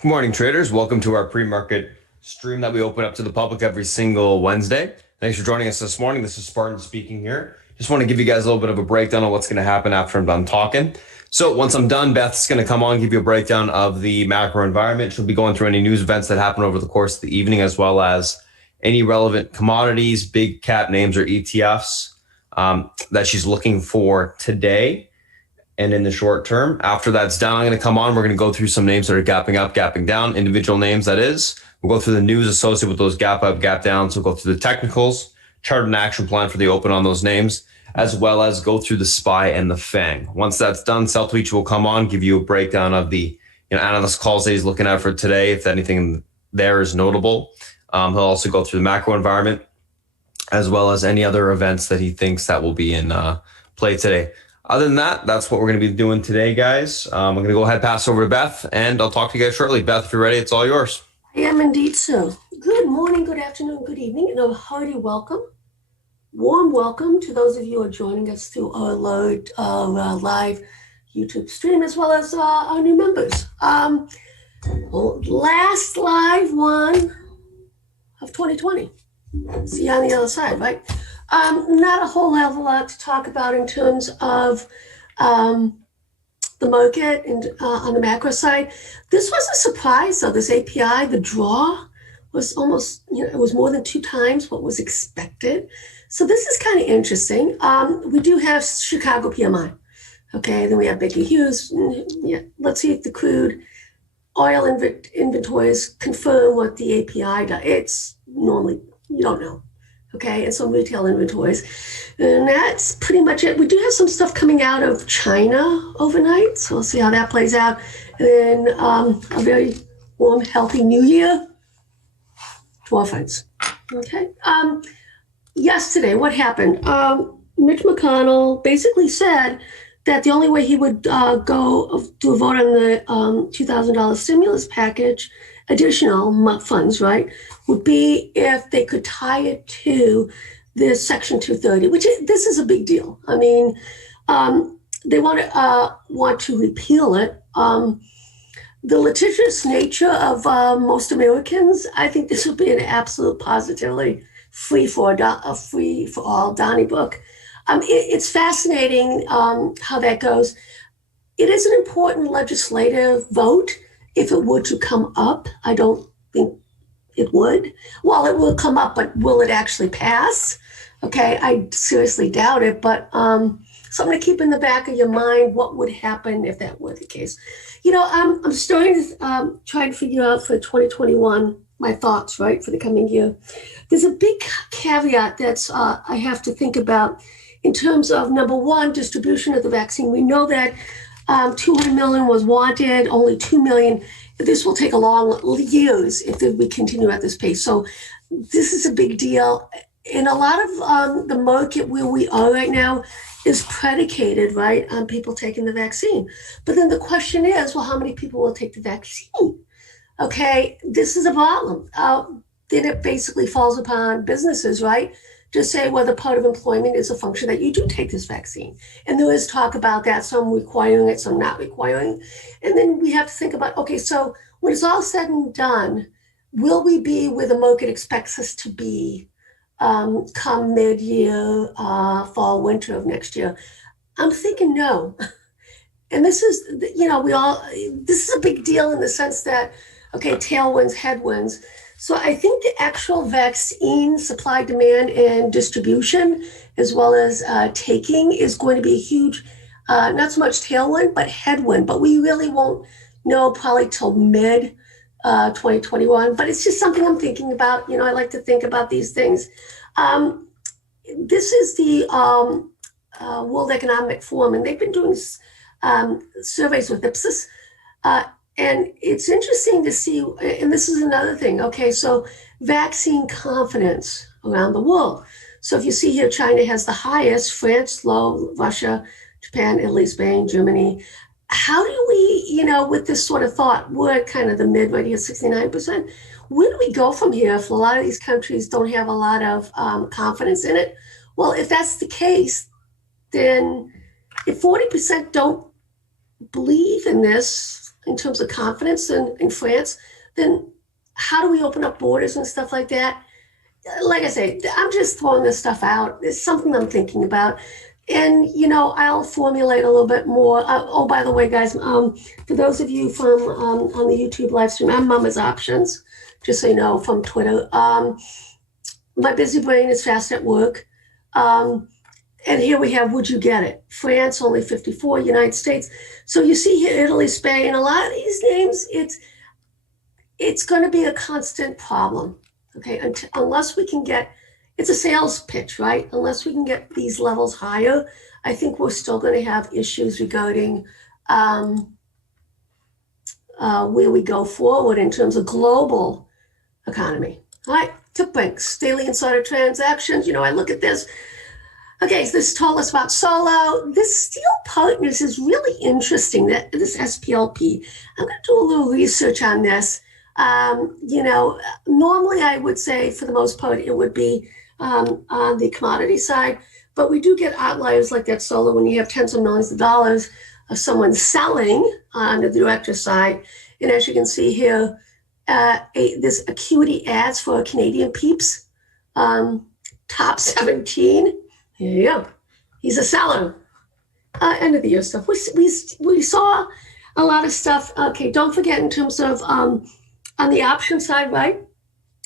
Good morning, traders. Welcome to our pre-market stream that we open up to the public every single Wednesday. Thanks for joining us this morning. This is Spartan speaking here. Just want to give you guys a little bit of a breakdown on what's going to happen after I'm done talking. So once I'm done, Beth's going to come on, give you a breakdown of the macro environment. She'll be going through any news events that happen over the course of the evening, as well as any relevant commodities, big cap names, or ETFs that she's looking for today and in the short term. After that's done, I'm going to come on. We're going to go through some names that are gapping up, gapping down, individual names, that is. We'll go through the news associated with those gap up, gap downs. We'll go through the technicals, chart and action plan for the open on those names, as well as go through the SPY and the FANG. Once that's done, Seltwich will come on, give you a breakdown of the analyst calls that he's looking at for today, if anything there is notable. He'll also go through the macro environment, as well as any other events that he thinks that will be in play today. Other than that, that's what we're going to be doing today, guys. I'm going to go ahead, pass over to Beth, and I'll talk to you guys shortly. Beth, if you're ready, it's all yours. I am indeed so. Good morning, good afternoon, good evening, and a hearty welcome. Warm welcome to those of you who are joining us through our live YouTube stream, as well as our new members. Last live one of 2020. See you on the other side, right? Not a whole hell of a lot to talk about in terms of the market and on the macro side. This was a surprise, though. This API, the draw was almost, it was more than 2 times what was expected. So this is kind of interesting. We do have Chicago PMI. Okay, then we have Baker Hughes. Yeah, let's see if the crude oil inventories confirm what the API does. It's normally, you don't know. Okay, and some retail inventories. And that's pretty much it. We do have some stuff coming out of China overnight, so we'll see how that plays out. And then a very warm, healthy new year to our friends. Okay. Yesterday, what happened? Mitch McConnell basically said that the only way he would go do a vote on the $2,000 stimulus package, additional funds, right, would be if they could tie it to this Section 230, this is a big deal. I mean, they want to repeal it. The litigious nature of most Americans, I think this would be an absolute positively free for all Donnybrook. It's fascinating how that goes. It is an important legislative vote. If it were to come up, I don't think it would. Well, it will come up, but will it actually pass? Okay, I seriously doubt it, but something to keep in the back of your mind, what would happen if that were the case? I'm starting to try to figure out for 2021, my thoughts, right, for the coming year. There's a big caveat that's I have to think about in terms of, number one, distribution of the vaccine. We know that 200 million was wanted, only 2 million. This will take a long years if we continue at this pace. So this is a big deal. And a lot of the market where we are right now is predicated, right, on people taking the vaccine. But then the question is, well, how many people will take the vaccine? Okay, this is a problem. Then it basically falls upon businesses, right, to say whether part of employment is a function that you do take this vaccine. And there is talk about that, some requiring it, some not requiring. And then we have to think about, okay, so when it's all said and done, will we be where the market expects us to be come mid-year, fall, winter of next year? I'm thinking no. And this is, this is a big deal in the sense that, okay, tailwinds, headwinds. So I think the actual vaccine supply, demand, and distribution, as well as taking, is going to be a huge, not so much tailwind, but headwind. But we really won't know probably till mid 2021. But it's just something I'm thinking about. I like to think about these things. This is the World Economic Forum, and they've been doing surveys with Ipsos. And it's interesting to see, and this is another thing, okay, so vaccine confidence around the world. So if you see here, China has the highest, France low, Russia, Japan, Italy, Spain, Germany. How do we, with this sort of thought, we're at kind of the mid right here, 69%. Where do we go from here if a lot of these countries don't have a lot of confidence in it? Well, if that's the case, then if 40% don't believe in this, in terms of confidence in France, then how do we open up borders and stuff like that? Like I say, I'm just throwing this stuff out. It's something I'm thinking about. And, I'll formulate a little bit more. Oh, by the way, guys, for those of you from on the YouTube live stream, I'm Mama's Options, just so you know, from Twitter. My busy brain is fast at work. And here we have, would you get it? France, only 54, United States. So you see here, Italy, Spain, a lot of these names, it's going to be a constant problem, okay? Unless we can get, it's a sales pitch, right? Unless we can get these levels higher, I think we're still going to have issues regarding where we go forward in terms of global economy. All right, tip banks, daily insider transactions. I look at this. Okay, so this told us about Solo. This Steel Partners is really interesting, that this SPLP. I'm going to do a little research on this. Normally I would say for the most part it would be on the commodity side, but we do get outliers like that Solo when you have tens of millions of dollars of someone selling on the director side. And as you can see here, this Acuity ads for Canadian peeps, top 17. Here you go. He's a seller. End of the year stuff. We saw a lot of stuff. Okay, don't forget in terms of on the option side, right?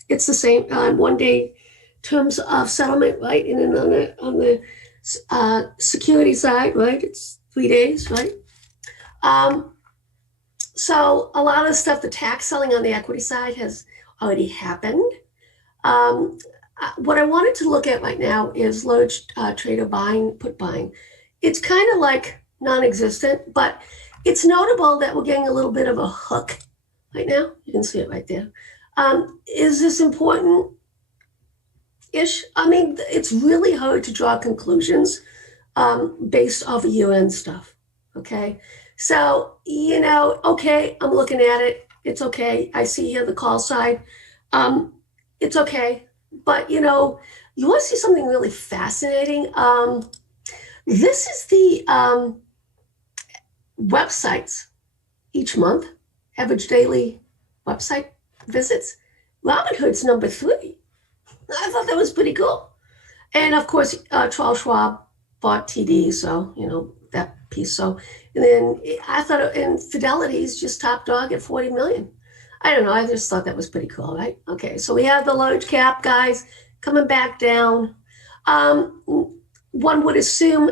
It's the same 1 day terms of settlement, right? And then on the security side, right? It's 3 days, right? So a lot of stuff, the tax selling on the equity side has already happened. What I wanted to look at right now is large trader buying, put buying. It's kind of like non-existent, but it's notable that we're getting a little bit of a hook right now. You can see it right there. Is this important-ish? I mean, it's really hard to draw conclusions based off of year-end stuff, okay? So, okay, I'm looking at it. It's okay. I see here the call side. It's okay. But, you want to see something really fascinating? This is the websites each month, average daily website visits. Robinhood's number 3. I thought that was pretty cool. And, of course, Charles Schwab bought TD, so, that piece. So, and then I thought, and Fidelity's just top dog at 40 million. I don't know. I just thought that was pretty cool, right? Okay, so we have the large cap guys coming back down. One would assume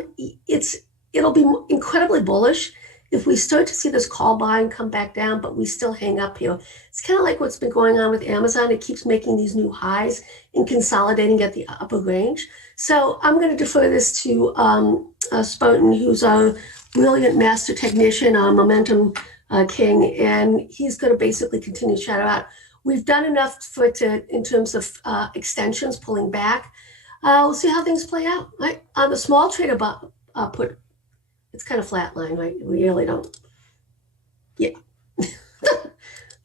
it'll be incredibly bullish if we start to see this call buying come back down, but we still hang up here. It's kind of like what's been going on with Amazon. It keeps making these new highs and consolidating at the upper range. So I'm going to defer this to Spartan, who's a brilliant master technician on Momentum King, and he's going to basically continue to shadow out. We've done enough for it to, in terms of extensions pulling back. We'll see how things play out. Right on the small trader put, it's kind of flatline, right? We really don't. Yeah.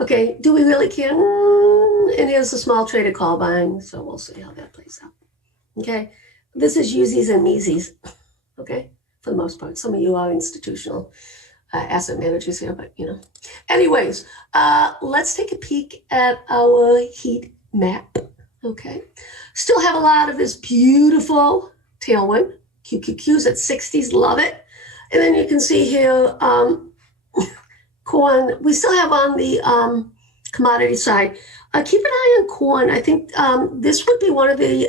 Okay. Do we really care? And here's the small trader call buying. So we'll see how that plays out. Okay. This is Usies and Measies. Okay. For the most part, some of you are institutional asset managers here, but anyways, let's take a peek at our heat map. Okay, still have a lot of this beautiful tailwind. QQQ's at 60s, love it. And then you can see here corn. We still have on the commodity side. Keep an eye on corn. I think this would be one of the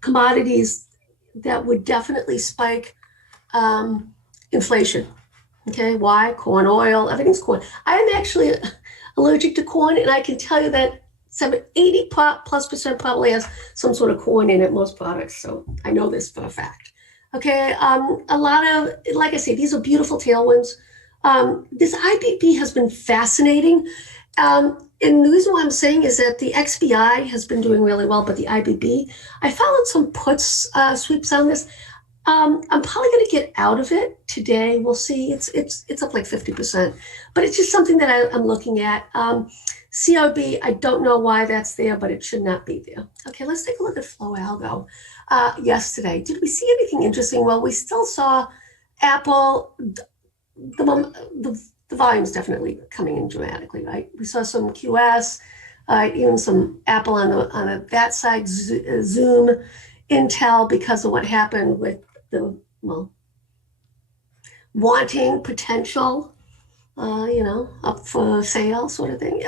commodities that would definitely spike inflation. Okay, why? Corn oil, everything's corn. I'm actually allergic to corn, and I can tell you that 80+% probably has some sort of corn in it, most products. So I know this for a fact. Okay, a lot of, like I say, these are beautiful tailwinds. This IBB has been fascinating. And the reason why I'm saying is that the XBI has been doing really well, but the IBB, I followed some puts sweeps on this. I'm probably going to get out of it today. We'll see. It's up like 50%, but it's just something that I'm looking at. CRB, I don't know why that's there, but it should not be there. Okay, let's take a look at Flow Algo. Yesterday, did we see anything interesting? Well, we still saw Apple the volume's definitely coming in dramatically, right? We saw some QS, even some Apple on that side, Zoom, Intel, because of what happened with the, well, wanting potential, up for sale sort of thing.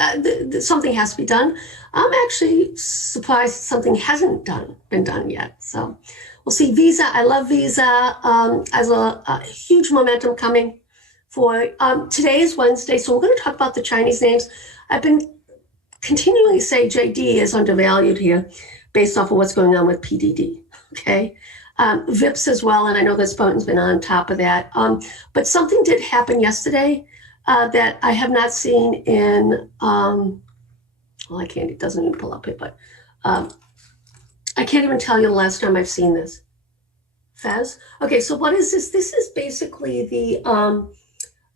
Something has to be done. I'm actually surprised something hasn't been done yet. So we'll see. Visa, I love Visa. As a huge momentum coming for today is Wednesday, so we're going to talk about the Chinese names. I've been continually say JD is undervalued here based off of what's going on with PDD. Okay. VIPs as well, and I know that Spartan's been on top of that. But something did happen yesterday that I have not seen in, I can't, it doesn't even pull up here, but I can't even tell you the last time I've seen this. Fez? Okay, so what is this? This is basically the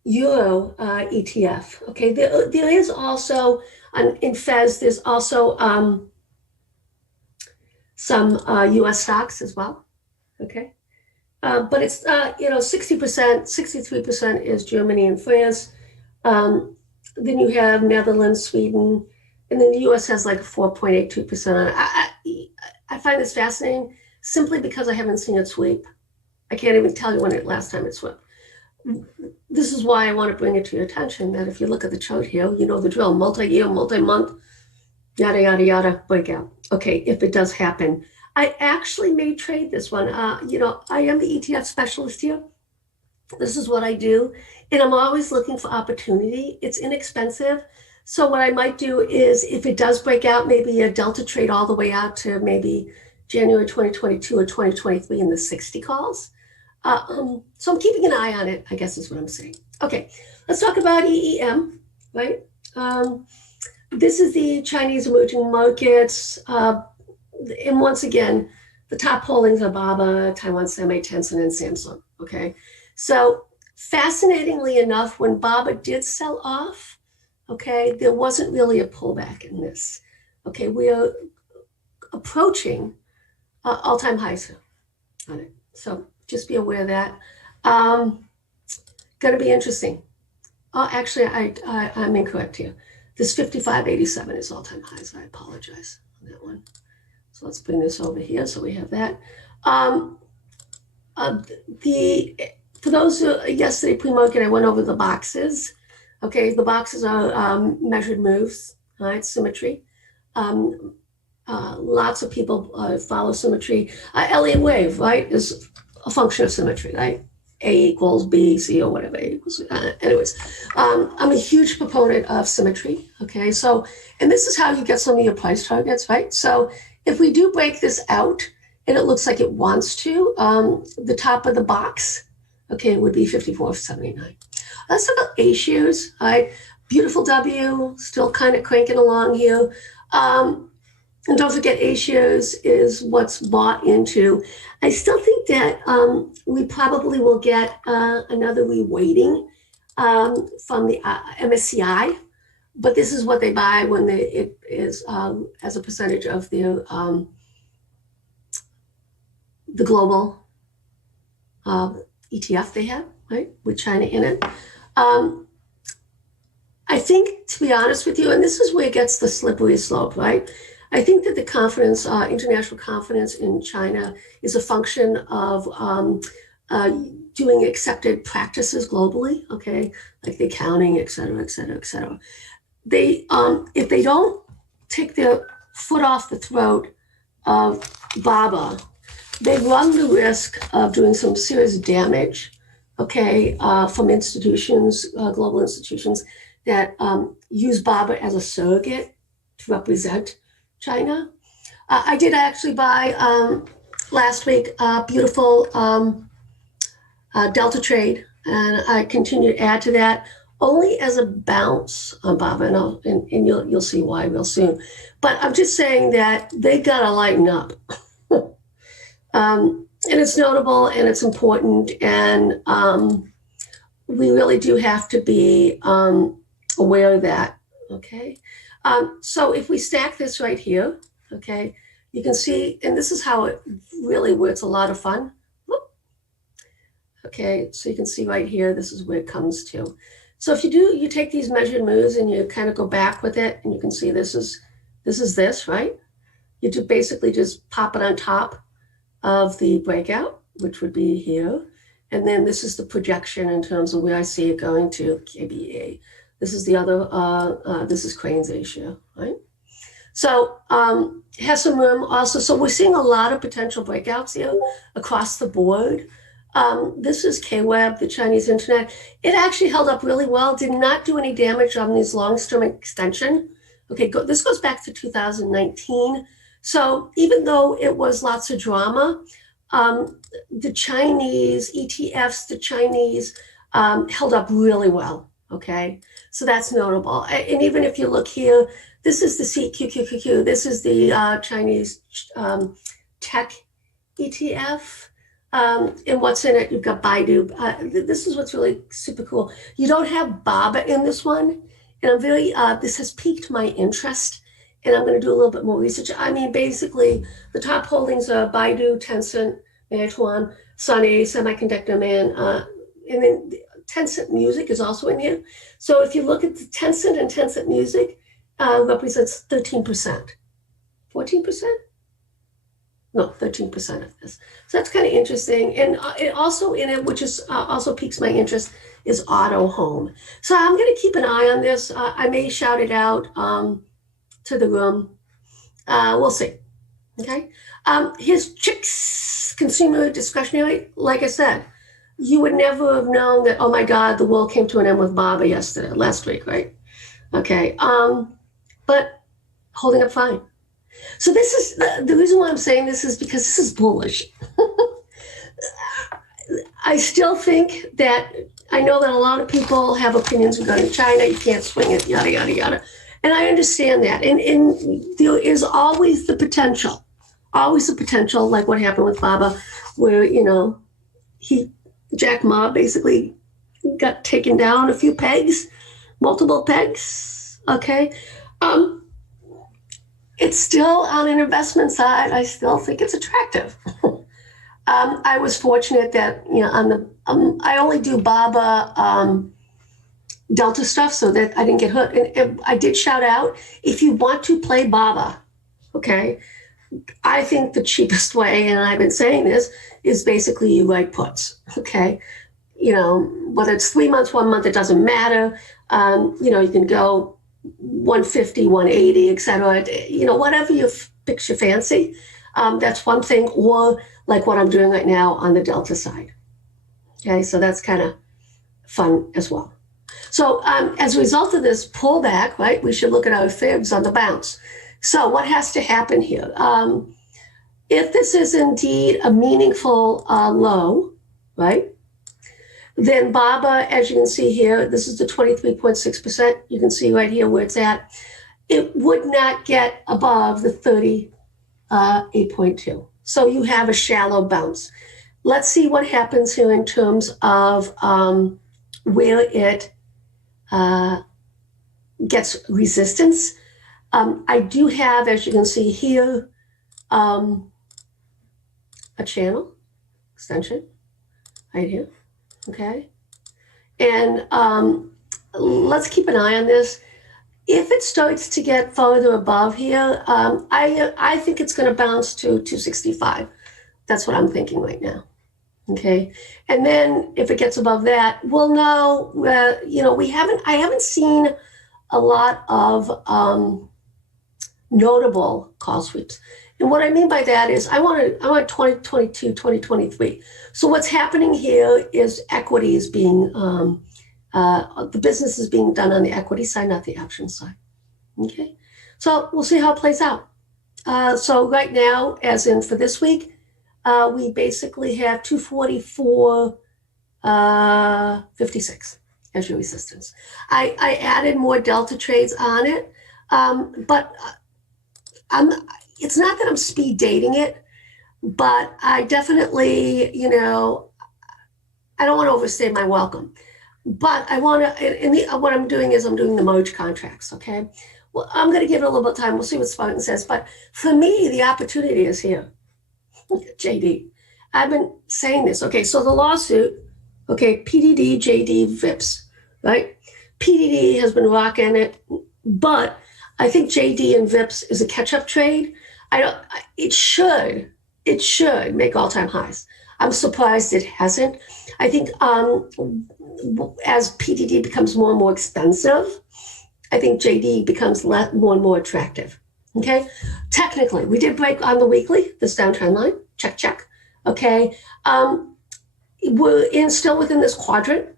Euro ETF. Okay, there is also, in Fez, there's also some US stocks as well. Okay. But it's, 60%, 63% is Germany and France. Then you have Netherlands, Sweden, and then the US has like 4.82% on it. I find this fascinating simply because I haven't seen it sweep. I can't even tell you when last time it swept. This is why I want to bring it to your attention that if you look at the chart here, you know the drill, multi-year, multi-month, yada, yada, yada, breakout. Okay, if it does happen. I actually may trade this one. I am the ETF specialist here. This is what I do. And I'm always looking for opportunity. It's inexpensive. So what I might do is if it does break out, maybe a delta trade all the way out to maybe January 2022 or 2023 in the 60 calls. So I'm keeping an eye on it, I guess is what I'm saying. Okay, let's talk about EEM, right? This is the Chinese emerging markets. And once again, the top holdings are Baba, Taiwan Semi, Tencent, and Samsung. Okay, so fascinatingly enough, when Baba did sell off, okay, there wasn't really a pullback in this. Okay, we are approaching all-time highs on it. So just be aware of that. Going to be interesting. Oh, actually, I'm incorrect here. This 55.87 is all-time highs. I apologize on that one. So let's bring this over here so we have that. For those who, yesterday pre-market, I went over the boxes. Okay, the boxes are measured moves, right? Symmetry. Lots of people follow symmetry. Elliott wave, right, is a function of symmetry, right? A equals B, C, or whatever A equals. Anyways, I'm a huge proponent of symmetry. Okay, so, and this is how you get some of your price targets, right? So if we do break this out, and it looks like it wants to, the top of the box, okay, would be 54.79. Let's talk about A shares, right? Beautiful W, still kind of cranking along here. And don't forget, A shares is what's bought into. I still think that we probably will get another reweighting from the MSCI. But this is what they buy when it is as a percentage of the global ETF they have, right, with China in it. I think, to be honest with you, and this is where it gets the slippery slope, right? I think that the confidence, international confidence in China is a function of doing accepted practices globally, okay, like the accounting, et cetera, et cetera, et cetera. They, if they don't take their foot off the throat of Baba, they run the risk of doing some serious damage, okay, from institutions, global institutions that use Baba as a surrogate to represent China. I did actually buy last week a beautiful Delta trade, and I continue to add to that. Only as a bounce on Baba, and you'll see why real soon. But I'm just saying that they gotta lighten up, and it's notable and it's important, and we really do have to be aware of that. Okay, so if we stack this right here, okay, you can see, and this is how it really works. A lot of fun. Okay, so you can see right here, this is where it comes to. So if you take these measured moves and you kind of go back with it, and you can see this is this, right? You basically just pop it on top of the breakout, which would be here. And then this is the projection in terms of where I see it going to, KBA. This is the other, this is Crane's ratio, right? So it has some room also. So we're seeing a lot of potential breakouts here across the board. This is KWeb, the Chinese internet. It actually held up really well, did not do any damage on these long-term extension. Okay, this goes back to 2019. So even though it was lots of drama, the Chinese ETFs, the Chinese held up really well, okay? So that's notable. And even if you look here, this is the CQQQQ. This is the Chinese tech ETF. And what's in it? You've got Baidu. This is what's really super cool. You don't have BABA in this one. And I'm very, this has piqued my interest. And I'm going to do a little bit more research. I mean, basically, the top holdings are Baidu, Tencent, Meituan, Sunny, Semiconductor Man, and then Tencent Music is also in here. So if you look at the Tencent and Tencent Music, represents 13%. 14%? No, 13% of this. So that's kind of interesting. And it also in it, which is also piques my interest, is Auto Home. So I'm going to keep an eye on this. I may shout it out to the room. We'll see. Okay. Here's Chicks Consumer Discretionary. Like I said, you would never have known that, oh my God, the world came to an end with Baba last week, right? Okay. But holding up fine. So this is the reason why I'm saying this is because this is bullish. I still think that, I know that a lot of people have opinions regarding China, you can't swing it, yada, yada, yada. And I understand that. And there is always the potential, like what happened with Baba, where, you know, Jack Ma basically got taken down a few pegs, multiple pegs, okay? It's still on an investment side, I still think it's attractive. I was fortunate that, you know, on the, I only do Baba Delta stuff so that I didn't get hurt. And I did shout out, if you want to play Baba, okay, I think the cheapest way, and I've been saying this, is basically you write puts, okay? You know, whether it's 3 months, 1 month, it doesn't matter. You know, you can go 150, 180, et cetera, you know, whatever picks your fancy. That's one thing, or like what I'm doing right now on the Delta side. Okay, so that's kind of fun as well. So as a result of this pullback, right, we should look at our fibs on the bounce. So what has to happen here? If this is indeed a meaningful low, right, then Baba, as you can see here, this is the 23.6%. You can see right here where it's at. It would not get above the 38.2. So you have a shallow bounce. Let's see what happens here in terms of where it gets resistance. I do have, as you can see here, a channel extension right here. Okay, and let's keep an eye on this. If it starts to get farther above here, I think it's going to bounce to 265. That's what I'm thinking right now. Okay, and then if it gets above that, we'll know. You know, I haven't seen a lot of notable call sweeps. And what I mean by that is I want 2022, 2023. So what's happening here is equity is being, the business is being done on the equity side, not the option side. Okay, so we'll see how it plays out. So right now, as in for this week, we basically have 244.56 as your resistance. I added more delta trades on it, but it's not that I'm speed dating it, but I definitely, you know, I don't want to overstay my welcome. But I want to, what I'm doing is I'm doing the merge contracts, okay? Well, I'm going to give it a little bit of time. We'll see what Spartan says. But for me, the opportunity is here. JD, I've been saying this. Okay, so the lawsuit, Okay, PDD, JD, VIPs, right? PDD has been rocking it, but I think JD and VIPs is a catch-up trade. It should make all-time highs. I'm surprised it hasn't. I think as PDD becomes more and more expensive, I think JD becomes more and more attractive. Okay, technically, we did break on the weekly, this downtrend line. Check, check. Okay, we're still within this quadrant,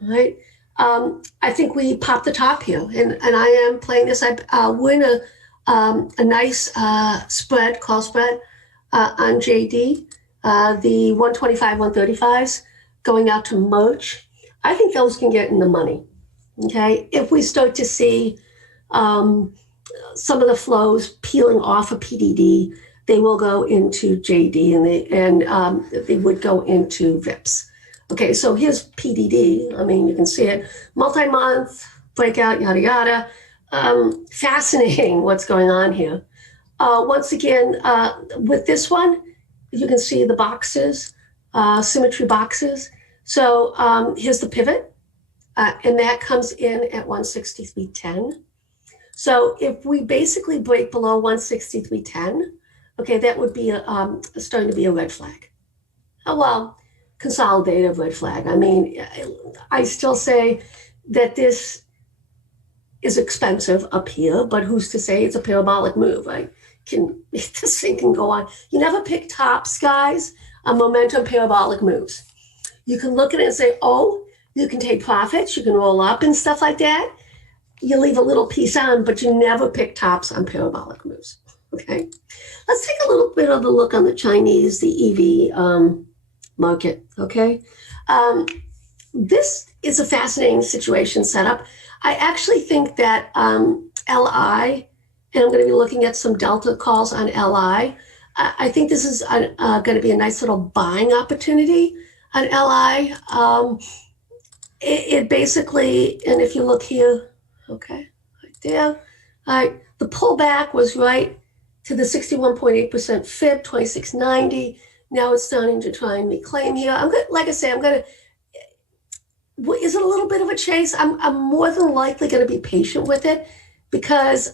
right? I think we popped the top here, and I am playing this. We're in a nice spread, call spread on JD. The 125, 135s going out to March. I think those can get in the money. Okay, if we start to see some of the flows peeling off of PDD, they will go into JD and they would go into VIPs. Okay, so here's PDD. I mean, you can see it, multi-month breakout, yada yada. Fascinating what's going on here. Once again, with this one, you can see the boxes, symmetry boxes. So here's the pivot, and that comes in at 163.10. So if we basically break below 163.10, okay, that would be starting to be a red flag. Oh, well, consolidative red flag. I mean, I still say that this is expensive up here, but who's to say it's a parabolic move, right? This thing can go on. You never pick tops, guys, on momentum parabolic moves. You can look at it and say, oh, you can take profits, you can roll up and stuff like that. You leave a little piece on, but you never pick tops on parabolic moves, okay? Let's take a little bit of a look on the Chinese, the EV market, okay? This is a fascinating situation setup. I actually think that LI, and I'm going to be looking at some delta calls on LI. I think this is going to be a nice little buying opportunity on LI. It basically, and if you look here, okay, right there, all right, the pullback was right to the 61.8% fib, 2690. Now it's starting to try and reclaim here. Like I say, is it a little bit of a chase? I'm more than likely going to be patient with it because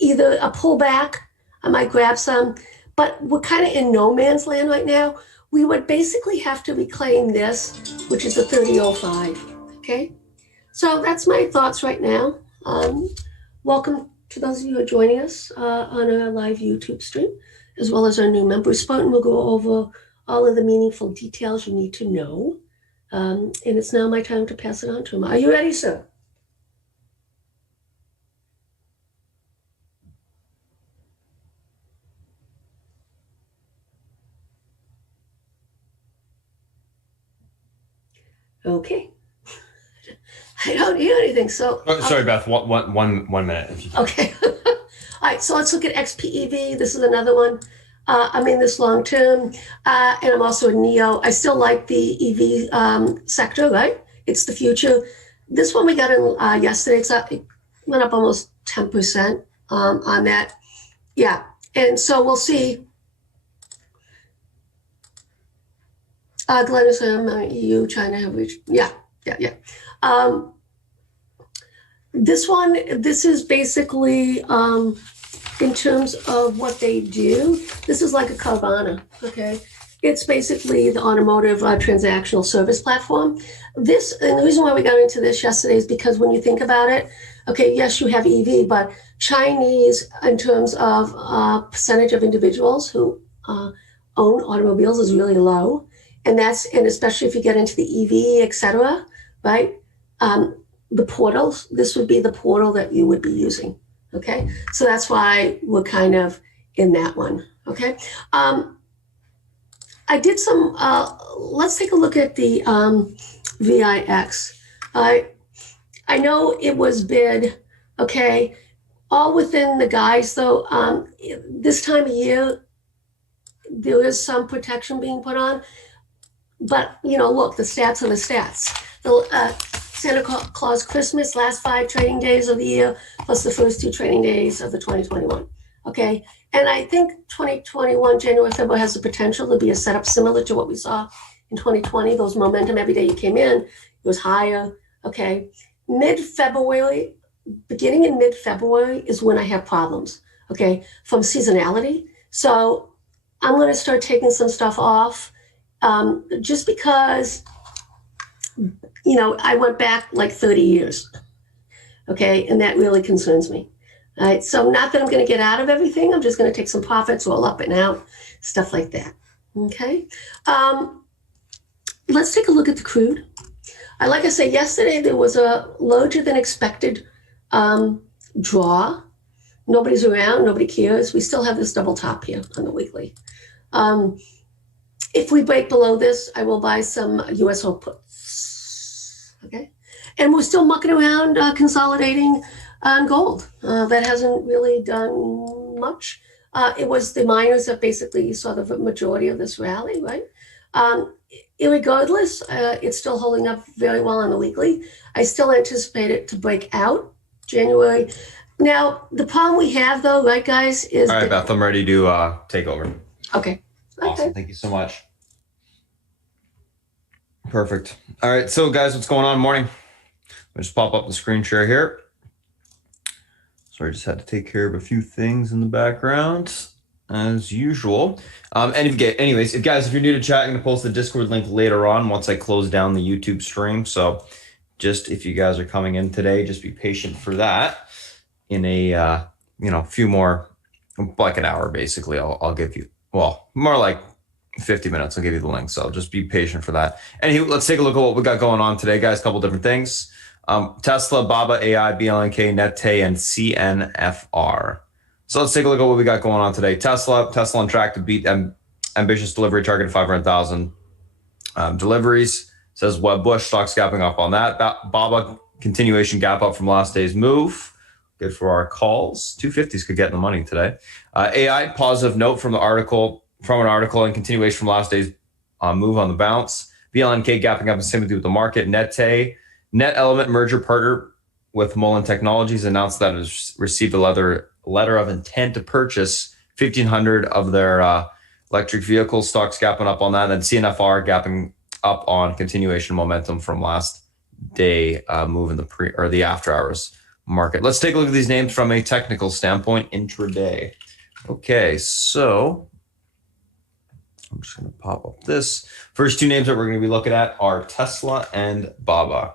either a pullback, I might grab some, but we're kind of in no man's land right now. We would basically have to reclaim this, which is a 30.05, okay? So that's my thoughts right now. Welcome to those of you who are joining us on our live YouTube stream, as well as our new members. Spartan will go over all of the meaningful details you need to know. And it's now my time to pass it on to him. Are you ready, sir? Okay. I don't hear anything, so... Sorry, Beth, one minute. If you can. Okay. All right, so let's look at XPEV. This is another one. I'm in this long term, and I'm also a NEO. I still like the EV sector, right? It's the future. This one we got in yesterday. It went up almost 10% on that. Yeah, and so we'll see. Glenn, EU, China have reached. Yeah. This is basically in terms of what they do. This is like a Carvana, okay? It's basically the automotive transactional service platform. And the reason why we got into this yesterday is because when you think about it, okay, yes, you have EV, but Chinese, in terms of percentage of individuals who own automobiles, is really low. And especially if you get into the EV, et cetera, right? The portals, this would be the portal that you would be using, okay? So that's why we're kind of in that one, okay? I did some, let's take a look at the VIX. I know it was bid, okay? All within the guise though, this time of year, there is some protection being put on. But, look, the stats are the stats. The Santa Claus Christmas, last 5 trading days of the year, plus the first 2 trading days of the 2021. Okay. And I think 2021, January, February has the potential to be a setup similar to what we saw in 2020. Those momentum, every day you came in, it was higher. Okay. Mid-February, beginning in mid-February is when I have problems. Okay. From seasonality. So I'm going to start taking some stuff off just because, I went back like 30 years. Okay. And that really concerns me. All right. So not that I'm going to get out of everything. I'm just going to take some profits, roll up and out, stuff like that. Okay. Let's take a look at the crude. Like I said, yesterday there was a larger than expected draw. Nobody's around. Nobody cares. We still have this double top here on the weekly. If we break below this, I will buy some USO puts. Okay. And we're still mucking around consolidating on gold. That hasn't really done much. It was the miners that basically saw the majority of this rally, right? Irregardless, it's still holding up very well on the weekly. I still anticipate it to break out January. Now, the problem we have, though, right, guys, is... All right, Beth, I'm ready to take over. Okay. Awesome. Thank you so much. Perfect. All right, so guys, what's going on? Morning. I'll just pop up the screen share here. Sorry, I just had to take care of a few things in the background, as usual. Anyways, if you're new to chat, I'm going to post the Discord link later on once I close down the YouTube stream. So just if you guys are coming in today, just be patient for that. In a few more, like an hour, basically, I'll give you, well, more like 50 minutes. I'll give you the link. So just be patient for that. Anywho, let's take a look at what we got going on today, guys. A couple different things. Tesla, Baba, AI, BLNK, Nete, and CNFR. So let's take a look at what we got going on today. Tesla on track to beat ambitious delivery target of 500,000 deliveries. Says Web Bush, stocks gapping up on that. Baba, continuation gap up from last day's move. Good for our calls. 250s could get in the money today. AI, positive note from an article and continuation from last day's move on the bounce. BLNK gapping up in sympathy with the market. Nete, Net Element merger partner with Mullen Technologies announced that it has received a letter of intent to purchase 1,500 of their electric vehicles. Stocks gapping up on that. And CNFR gapping up on continuation momentum from last day move in the after hours market. Let's take a look at these names from a technical standpoint intraday. Okay, so I'm just going to pop up this. First two names that we're going to be looking at are Tesla and Baba.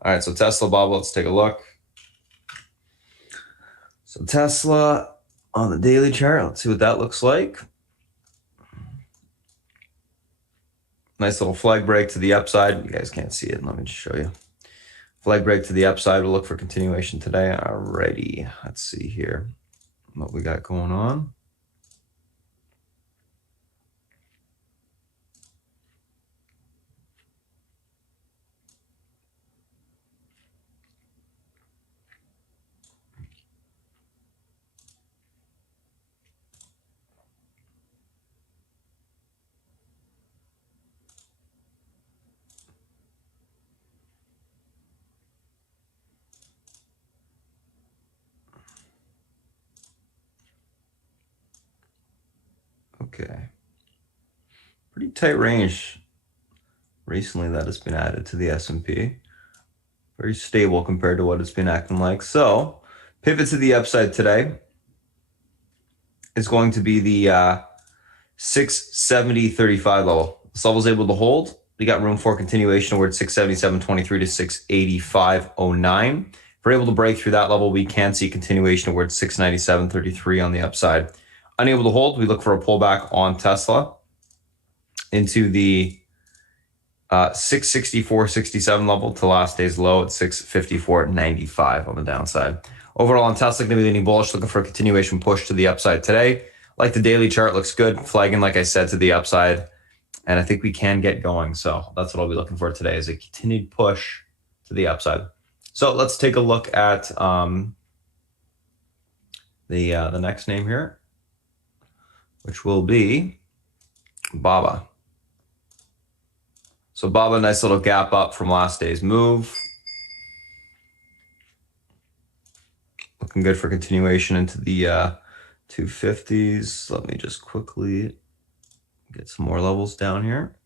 All right, so Tesla, Baba, let's take a look. So Tesla on the daily chart, let's see what that looks like. Nice little flag break to the upside. You guys can't see it. Let me just show you. Flag break to the upside. We'll look for continuation today. Alrighty, let's see here what we got going on. Okay, pretty tight range recently that has been added to the S&P. Very stable compared to what it's been acting like. So pivot to the upside today is going to be the 670.35 level. This level is able to hold. We got room for continuation towards 677.23 to 685.09. If we're able to break through that level, we can see continuation towards 697.33 on the upside. Unable to hold, we look for a pullback on Tesla into the 664.67 level to last day's low at 654.95 on the downside. Overall on Tesla, going to be leaning bullish, looking for a continuation push to the upside today. Like the daily chart, looks good, flagging, like I said, to the upside. And I think we can get going. So that's what I'll be looking for today, is a continued push to the upside. So let's take a look at the next name here, which will be Baba. So Baba, nice little gap up from last day's move. Looking good for continuation into the 250s. Let me just quickly get some more levels down here.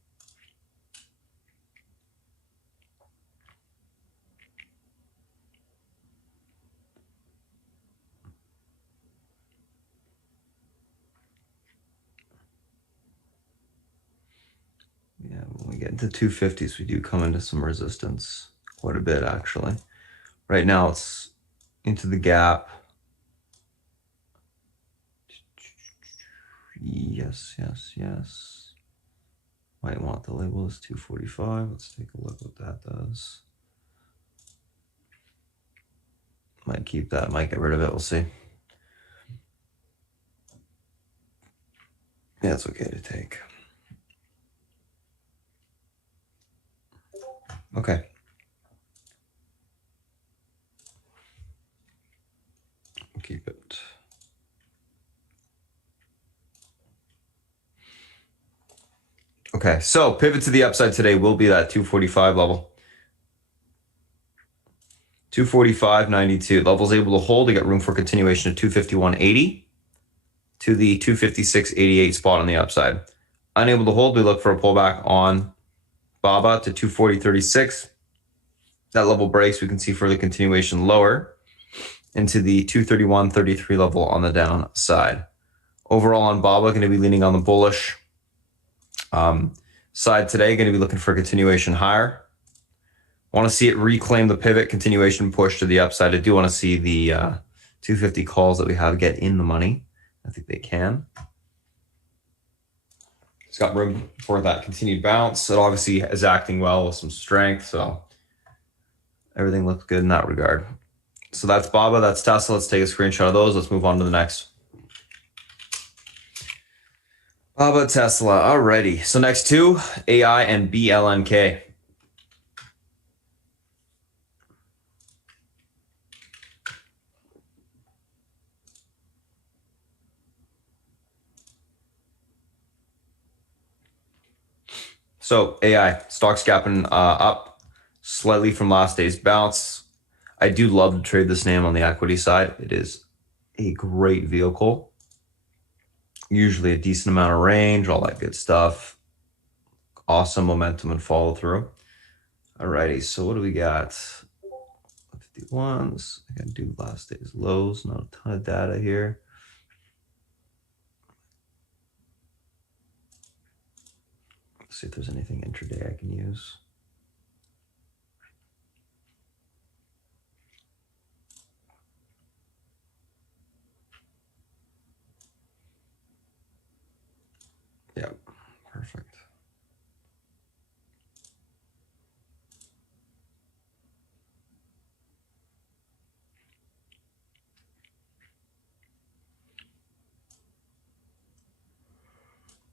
get into 250s, we do come into some resistance quite a bit, actually. Right now, it's into the gap. Yes. Might want the label as 245. Let's take a look what that does. Might keep that, might get rid of it. We'll see. Yeah, it's okay to take. Okay. Keep it. Okay, so pivot to the upside today will be that 245 level. 245.92. Level's able to hold. You got room for continuation of 251.80 to the 256.88 spot on the upside. Unable to hold, we look for a pullback on BABA to 240.36. That level breaks, we can see further continuation lower into the 231.33 level on the downside. Overall on BABA, going to be leaning on the bullish side today, going to be looking for a continuation higher. Want to see it reclaim the pivot, continuation push to the upside. I do want to see the 250 calls that we have get in the money. I think they can. It's got room for that continued bounce. It obviously is acting well with some strength, so everything looks good in that regard. So that's BABA, that's Tesla. Let's take a screenshot of those. Let's move on to the next. BABA, Tesla. Alrighty. So next two, AI and BLNK. So AI, stock's gapping up slightly from last day's bounce. I do love to trade this name on the equity side. It is a great vehicle. Usually a decent amount of range, all that good stuff. Awesome momentum and follow through. Alrighty, so what do we got? 51s. I gotta do last day's lows. Not a ton of data here. Let's see if there's anything intraday I can use. Yep, perfect.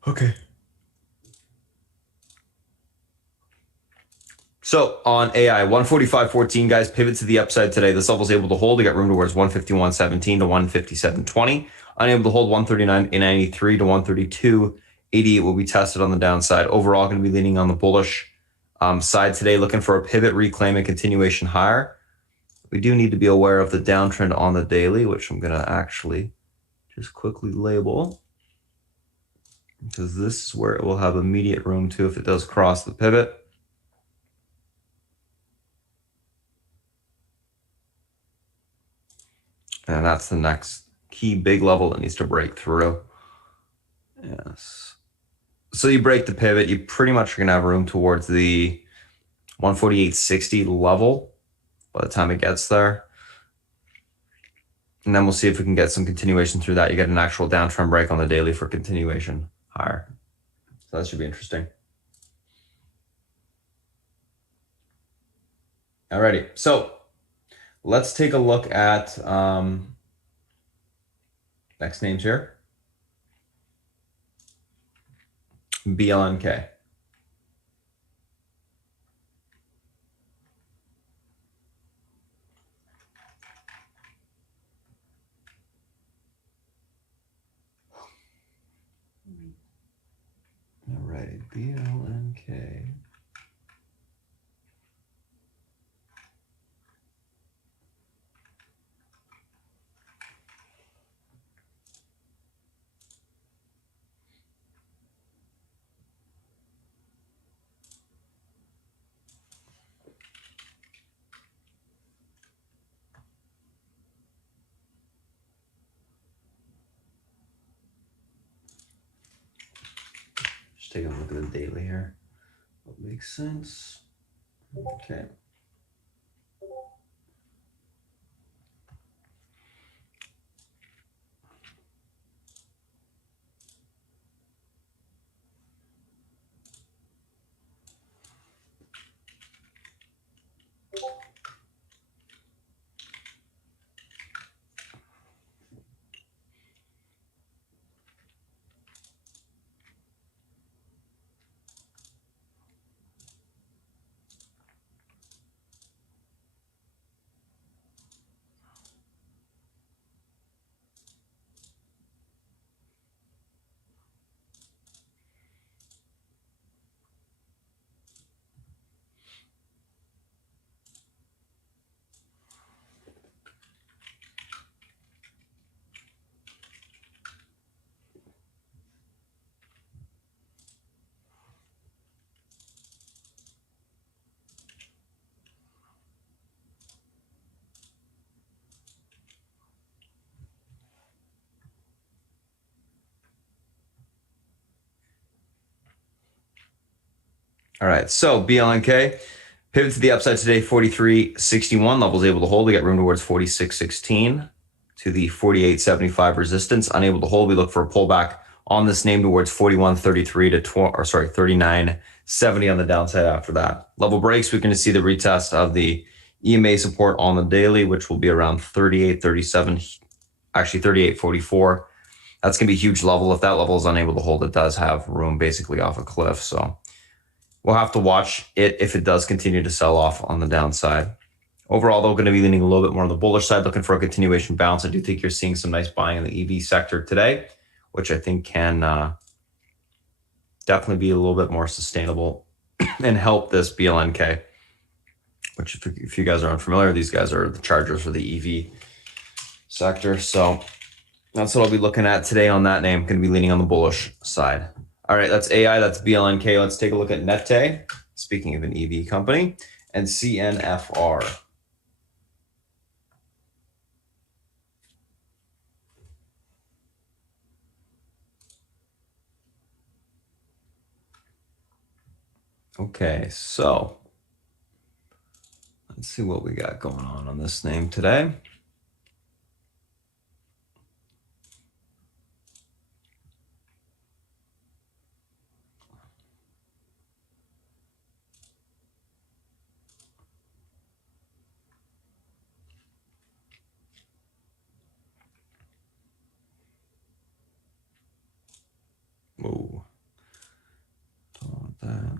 Okay. So on AI, 145.14, guys, pivot to the upside today. This level's able to hold. We got room towards 151.17 to 157.20. Unable to hold 139.93 to 132.88 will be tested on the downside. Overall, going to be leaning on the bullish side today, looking for a pivot, reclaim, and continuation higher. We do need to be aware of the downtrend on the daily, which I'm going to actually just quickly label, because this is where it will have immediate room to if it does cross the pivot. And that's the next key big level that needs to break through. Yes. So you break the pivot, you pretty much are going to have room towards the 148.60 level by the time it gets there. And then we'll see if we can get some continuation through that. You get an actual downtrend break on the daily for continuation higher. So that should be interesting. Alrighty, so let's take a look at next names here. BLNK. Alrighty, BLNK. Just take a look at the daily here. That makes sense. Okay. All right, so BLNK, pivot to the upside today, 43.61. Levels able to hold. We got room towards 46.16 to the 48.75 resistance. Unable to hold. We look for a pullback on this name towards 41.33 to 39.70 on the downside after that. Level breaks, we're going to see the retest of the EMA support on the daily, which will be around 38.37, actually 38.44. That's going to be a huge level. If that level is unable to hold, it does have room basically off a cliff. So we'll have to watch it if it does continue to sell off on the downside. Overall, though, going to be leaning a little bit more on the bullish side, looking for a continuation bounce. I do think you're seeing some nice buying in the EV sector today, which I think can definitely be a little bit more sustainable and help this BLNK, which if you guys are unfamiliar, these guys are the chargers for the EV sector. So that's what I'll be looking at today on that name. Going to be leaning on the bullish side. All right, that's AI, that's BLNK. Let's take a look at Nete, speaking of an EV company, and CNFR. Okay, so let's see what we got going on this name today. Whoa. Don't want that.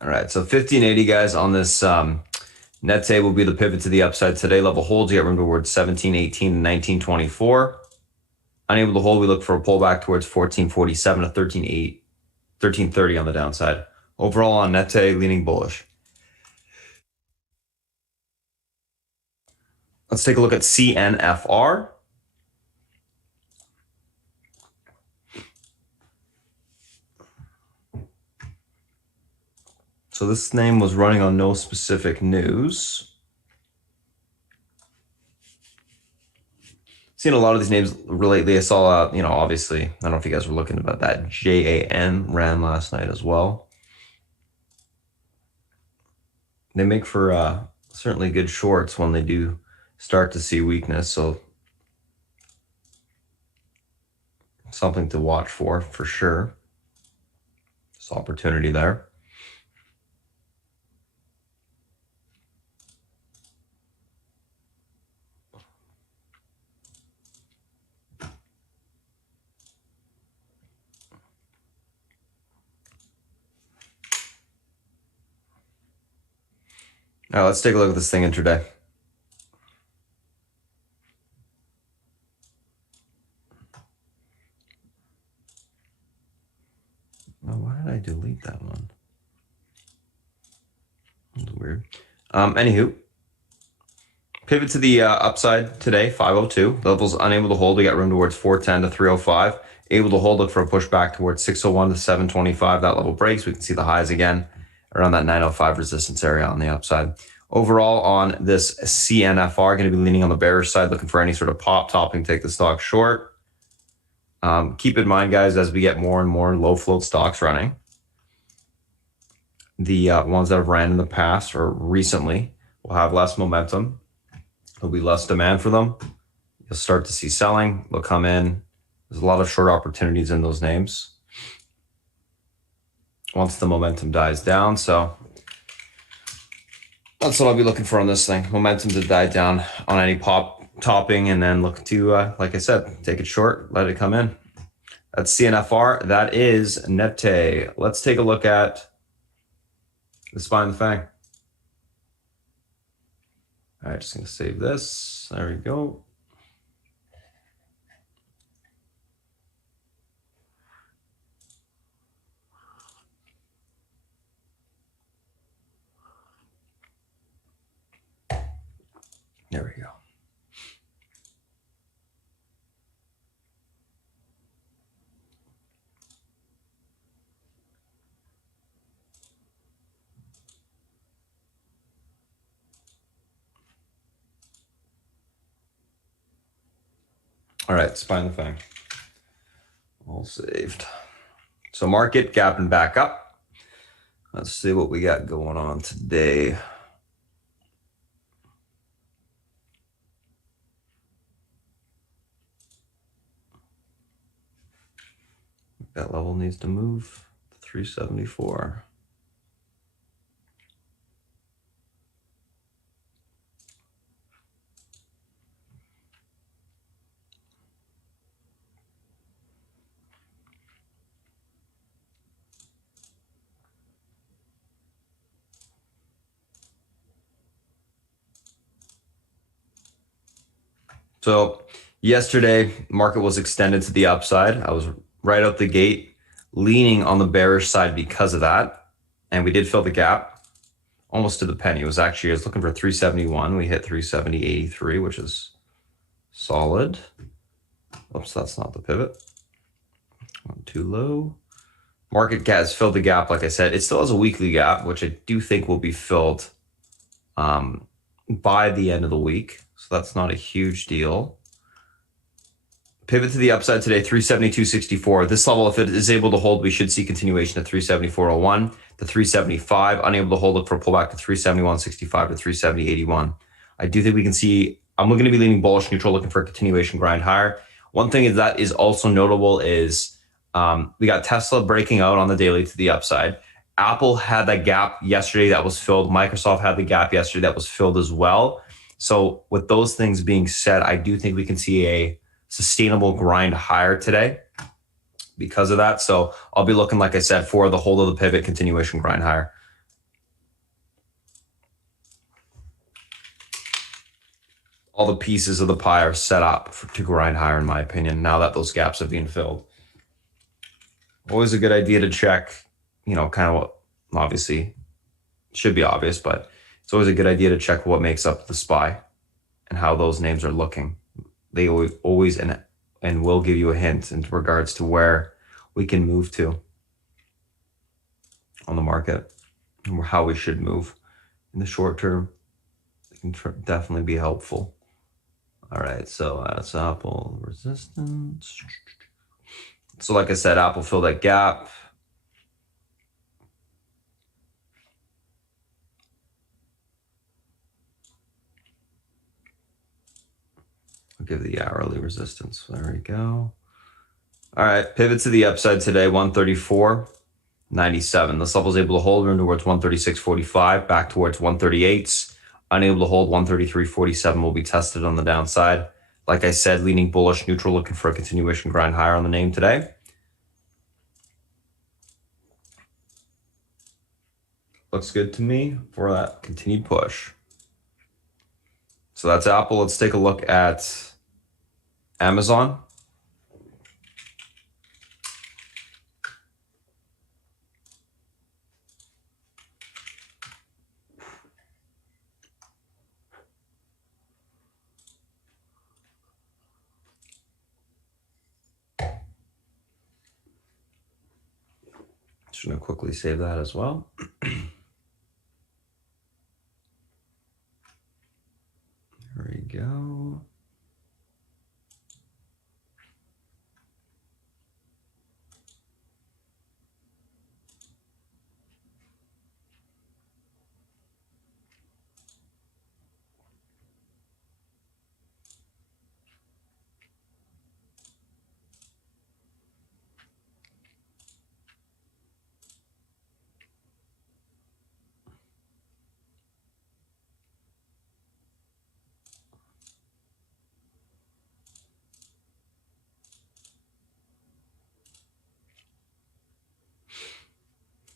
All right, so 1580 guys on this Nete will be the pivot to the upside today. Level holds, you got room towards 1718 and 1924. Unable to hold, we look for a pullback towards 1447 to 1330 on the downside. Overall on Nete, leaning bullish. Let's take a look at CNFR. So this name was running on no specific news. Seen a lot of these names lately. I saw, obviously, I don't know if you guys were looking about that. JAN ran last night as well. They make for certainly good shorts when they do start to see weakness. So something to watch for sure. This opportunity there. All right, let's take a look at this thing intraday. Oh, why did I delete that one? That's weird. Anywho, pivot to the upside today, 502. Levels unable to hold. We got room towards 410 to 305. Able to hold, look for a pushback towards 601 to 725. That level breaks. We can see the highs again around that 905 resistance area on the upside. Overall, on this CNFR, going to be leaning on the bearish side, looking for any sort of pop topping, take the stock short. Keep in mind, guys, as we get more and more low float stocks running, the ones that have ran in the past or recently will have less momentum. There'll be less demand for them. You'll start to see selling. They'll come in. There's a lot of short opportunities in those names once the momentum dies down. So that's what I'll be looking for on this thing. Momentum to die down on any pop topping, and then look to, like I said, take it short, let it come in. That's CNFR. That is Nete. Let's take a look at the spine of the fang. All right, just going to save this. There we go. There we go. All right, spine the fang. All saved. So market gapping back up. Let's see what we got going on today. That level needs to move to 374. So yesterday, market was extended to the upside. I was right out the gate leaning on the bearish side because of that. And we did fill the gap almost to the penny. It was actually, I was looking for 371. We hit 370.83, which is solid. Oops, that's not the pivot. Too low. Market has filled the gap, like I said. It still has a weekly gap, which I do think will be filled by the end of the week. So that's not a huge deal. Pivot to the upside today, 372.64. This level, if it is able to hold, we should see continuation at 374.01 to 375. Unable to hold, look for a pullback to 371.65 to 370.81. I do think we can see, I'm going to be leaning bullish neutral, looking for a continuation grind higher. One thing that is also notable is we got Tesla breaking out on the daily to the upside. Apple had that gap yesterday that was filled. Microsoft had the gap yesterday that was filled as well. So with those things being said, I do think we can see a sustainable grind higher today because of that. So I'll be looking, like I said, for the hold of the pivot, continuation grind higher. All the pieces of the pie are set up to grind higher, in my opinion, now that those gaps have been filled. Always a good idea to check, kind of what obviously should be obvious, but it's always a good idea to check what makes up the SPY and how those names are looking. They always and will give you a hint in regards to where we can move to on the market and how we should move in the short term. It can definitely be helpful. All right, so that's Apple resistance. So like I said, Apple filled that gap. I'll give the hourly resistance. There we go. All right, pivot to the upside today, 134.97. This level is able to hold room towards 136.45, back towards 138. Unable to hold 133.47 will be tested on the downside. Like I said, leaning bullish, neutral, looking for a continuation grind higher on the name today. Looks good to me for that continued push. So that's Apple. Let's take a look at Amazon. Just going to quickly save that as well. There we go.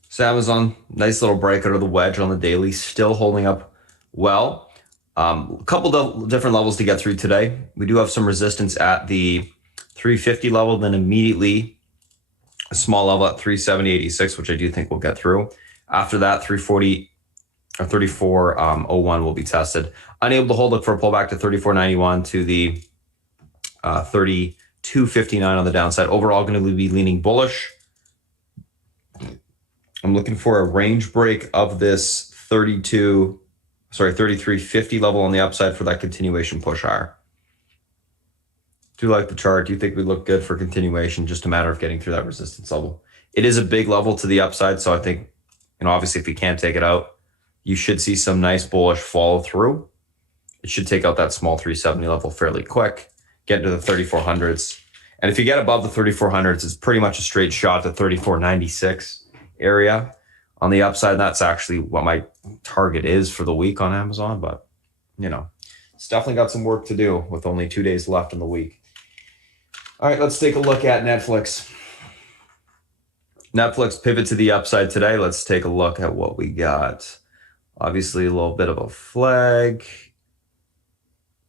So Amazon, nice little break out of the wedge on the daily, still holding up well. A couple of different levels to get through today. We do have some resistance at the 350 level, then immediately a small level at 370.86, which I do think we'll get through. After that, 340 or 34.01 will be tested. Unable to hold, look for a pullback to 34.91 to the 32.59 on the downside. Overall, going to be leaning bullish. I'm looking for a range break of this 33.50 level on the upside for that continuation push higher. Do like the chart. Do you think we look good for continuation? Just a matter of getting through that resistance level. It is a big level to the upside, so I think, obviously if you can't take it out, you should see some nice bullish follow through. It should take out that small 370 level fairly quick, get into the 3400s. And if you get above the 3400s, it's pretty much a straight shot to 34.96 area on the upside. That's actually what my target is for the week on Amazon, but it's definitely got some work to do with only 2 days left in the week. All right, let's take a look at Netflix. Netflix pivot to the upside today. Let's take a look at what we got. Obviously a little bit of a flag.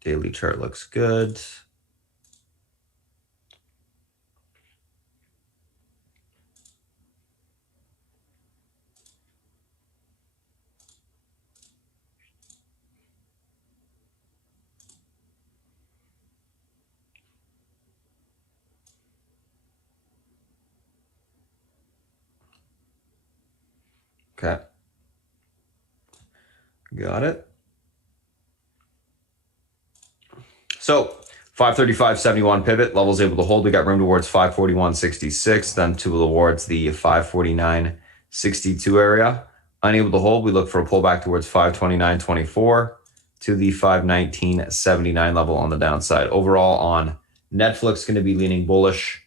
Daily chart looks good. Okay. Got it. So 535.71 pivot, levels able to hold. We got room towards 541.66, then towards the 549.62 area. Unable to hold, we look for a pullback towards 529.24 to the 519.79 level on the downside. Overall on Netflix, going to be leaning bullish,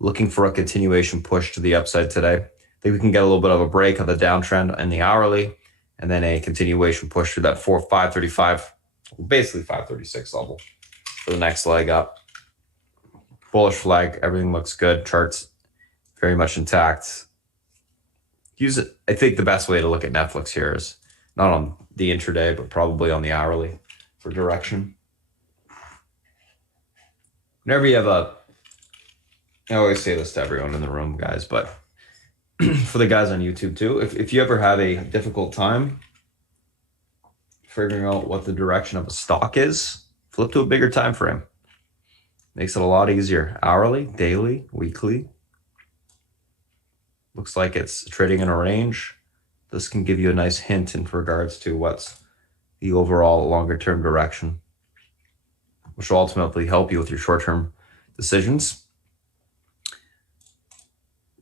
looking for a continuation push to the upside today. I think we can get a little bit of a break on the downtrend in the hourly, and then a continuation push through that 535, basically 536 level for the next leg up. Bullish flag, everything looks good. Charts very much intact. Use it. I think the best way to look at Netflix here is not on the intraday, but probably on the hourly for direction. Whenever you have I always say this to everyone in the room, guys, but for the guys on YouTube too, if you ever have a difficult time figuring out what the direction of a stock is flip to a bigger time frame. Makes it a lot easier. Hourly, daily, weekly. Looks like it's trading in a range. This can give you a nice hint in regards to what's the overall longer term direction, which will ultimately help you with your short-term decisions.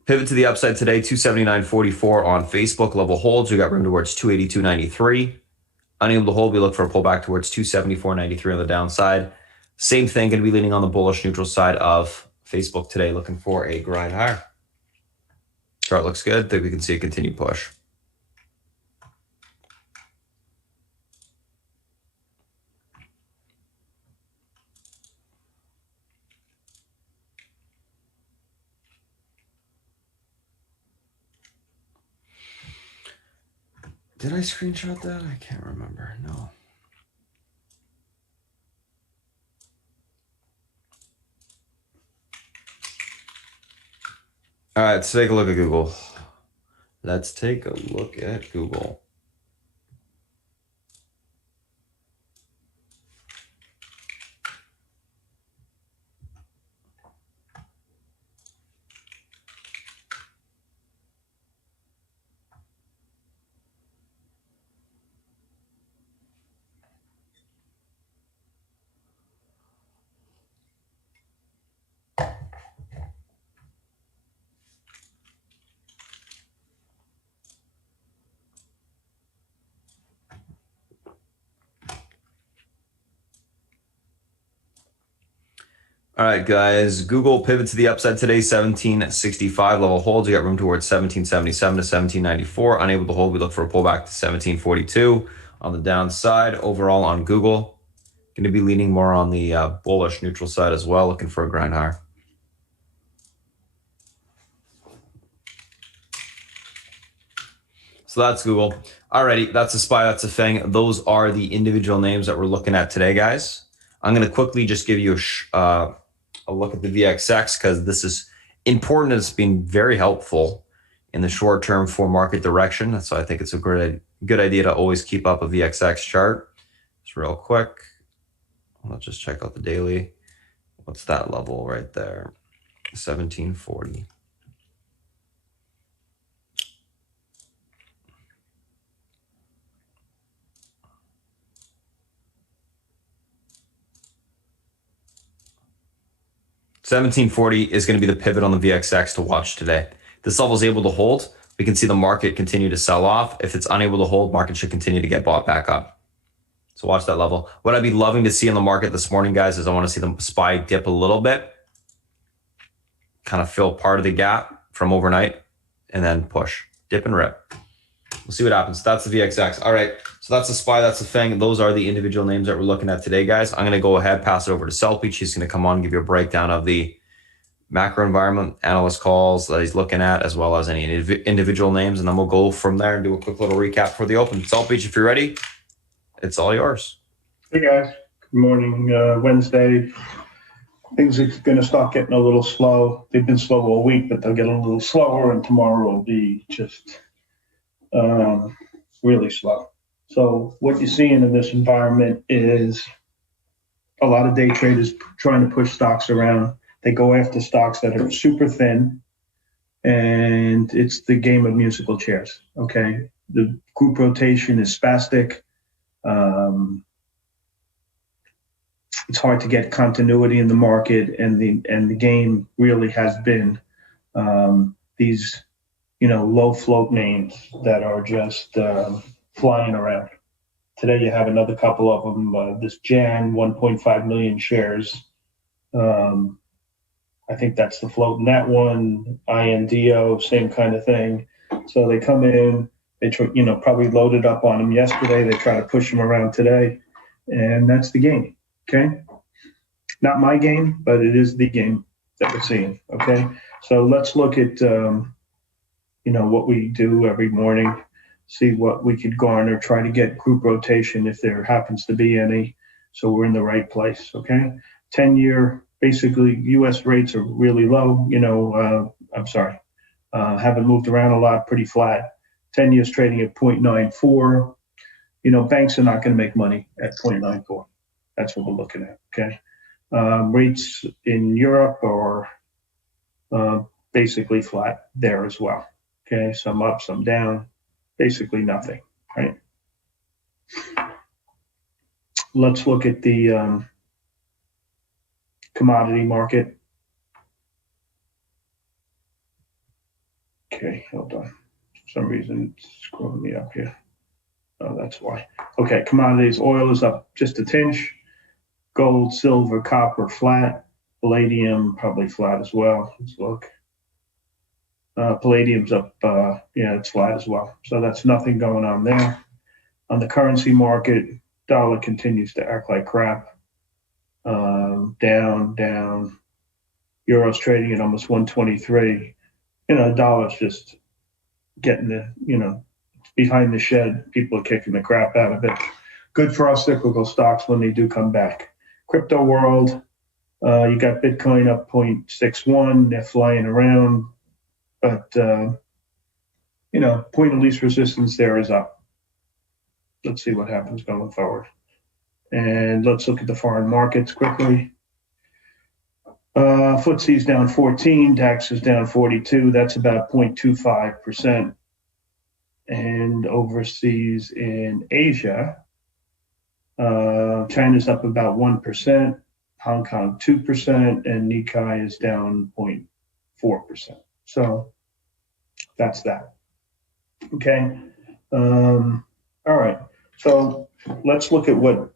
Pivot to the upside today, 279.44 on Facebook. Level holds, we got room towards 282.93. Unable to hold, we look for a pullback towards 274.93 on the downside. Same thing, going to be leaning on the bullish neutral side of Facebook today, looking for a grind higher. Chart looks good. Think we can see a continued push. Did I screenshot that? I can't remember. No. All right, let's take a look at Google. Let's take a look at Google. All right, guys. Google pivot to the upside today, 1765 level holds. You got room towards 1777 to 1794. Unable to hold, we look for a pullback to 1742 on the downside. Overall on Google, going to be leaning more on the bullish neutral side as well, looking for a grind higher. So that's Google. Alrighty, that's a SPY, that's a FANG. Those are the individual names that we're looking at today, guys. I'm going to quickly just give you a look at the VXX because this is important. It's been very helpful in the short term for market direction. That's why I think it's a good idea to always keep up a VXX chart. Just real quick. Let's just check out the daily. What's that level right there? 1740. $17.40 is going to be the pivot on the VXX to watch today. This level is able to hold. We can see the market continue to sell off. If it's unable to hold, market should continue to get bought back up. So watch that level. What I'd be loving to see in the market this morning, guys, is I want to see the SPY dip a little bit, kind of fill part of the gap from overnight, and then push, dip and rip. We'll see what happens. That's the VXX. All right. So that's the SPY, that's the FANG. Those are the individual names that we're looking at today, guys. I'm going to go ahead, pass it over to Selpeach. He's going to come on and give you a breakdown of the macro environment, analyst calls that he's looking at, as well as any individual names. And then we'll go from there and do a quick little recap for the open. Selpeach, if you're ready, it's all yours. Hey, guys. Good morning. Wednesday. Things are going to start getting a little slow. They've been slow all week, but they'll get a little slower, and tomorrow will be just really slow. So what you're seeing in this environment is a lot of day traders trying to push stocks around. They go after stocks that are super thin, and it's the game of musical chairs, okay? The group rotation is spastic. It's hard to get continuity in the market, and the game really has been these low float names that are just flying around. Today you have another couple of them. This Jan, 1.5 million shares. I think that's the float in that one. INDO, same kind of thing. So they come in, they probably loaded up on them yesterday. They try to push them around today, and that's the game. Okay, not my game, but it is the game that we're seeing. Okay, so let's look at what we do every morning, see what we could garner, try to get group rotation if there happens to be any, so we're in the right place. Okay, 10-year, basically U.S. rates are really low. Haven't moved around a lot, pretty flat. 10 years trading at 0.94. Banks are not going to make money at 0.94. That's what we're looking at, okay? Rates in Europe are basically flat there as well, okay? Some up, some down, basically nothing, right? Let's look at the commodity market. Okay, hold on. For some reason, it's screwing me up here. Oh, that's why. Okay, commodities. Oil is up just a tinch. Gold, silver, copper, flat. Palladium, probably flat as well. Let's look. Palladium's up, yeah, it's flat as well. So that's nothing going on there. On the currency market, dollar continues to act like crap. Down. Euro's trading at almost 123. The dollar's just getting behind the shed. People are kicking the crap out of it. Good for our cyclical stocks when they do come back. Crypto world, you got Bitcoin up 0.61. They're flying around, but point of least resistance there is up. Let's see what happens going forward. And let's look at the foreign markets quickly. FTSE's down 14, DAX is down 42. That's about 0.25%. And overseas in Asia, China's up about 1%, Hong Kong 2%, and Nikkei is down 0.4%. So that's that. Okay. All right. So let's look at what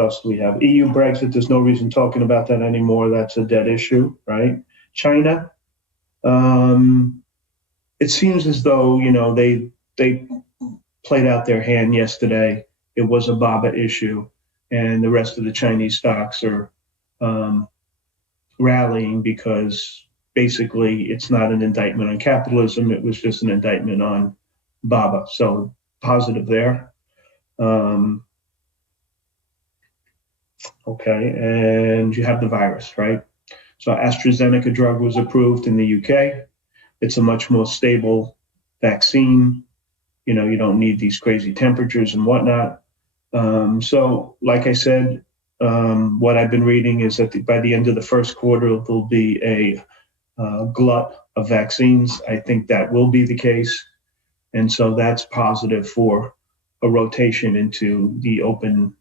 else do we have? EU Brexit, there's no reason talking about that anymore. That's a dead issue, right? China, it seems as though, they played out their hand yesterday. It was a BABA issue, and the rest of the Chinese stocks are rallying because basically it's not an indictment on capitalism. It was just an indictment on BABA. So positive there. Okay, and you have the virus, right? So AstraZeneca drug was approved in the UK. It's a much more stable vaccine. You don't need these crazy temperatures and whatnot. So like I said, what I've been reading is that by the end of the first quarter, there'll be a glut of vaccines. I think that will be the case. And so that's positive for a rotation into the open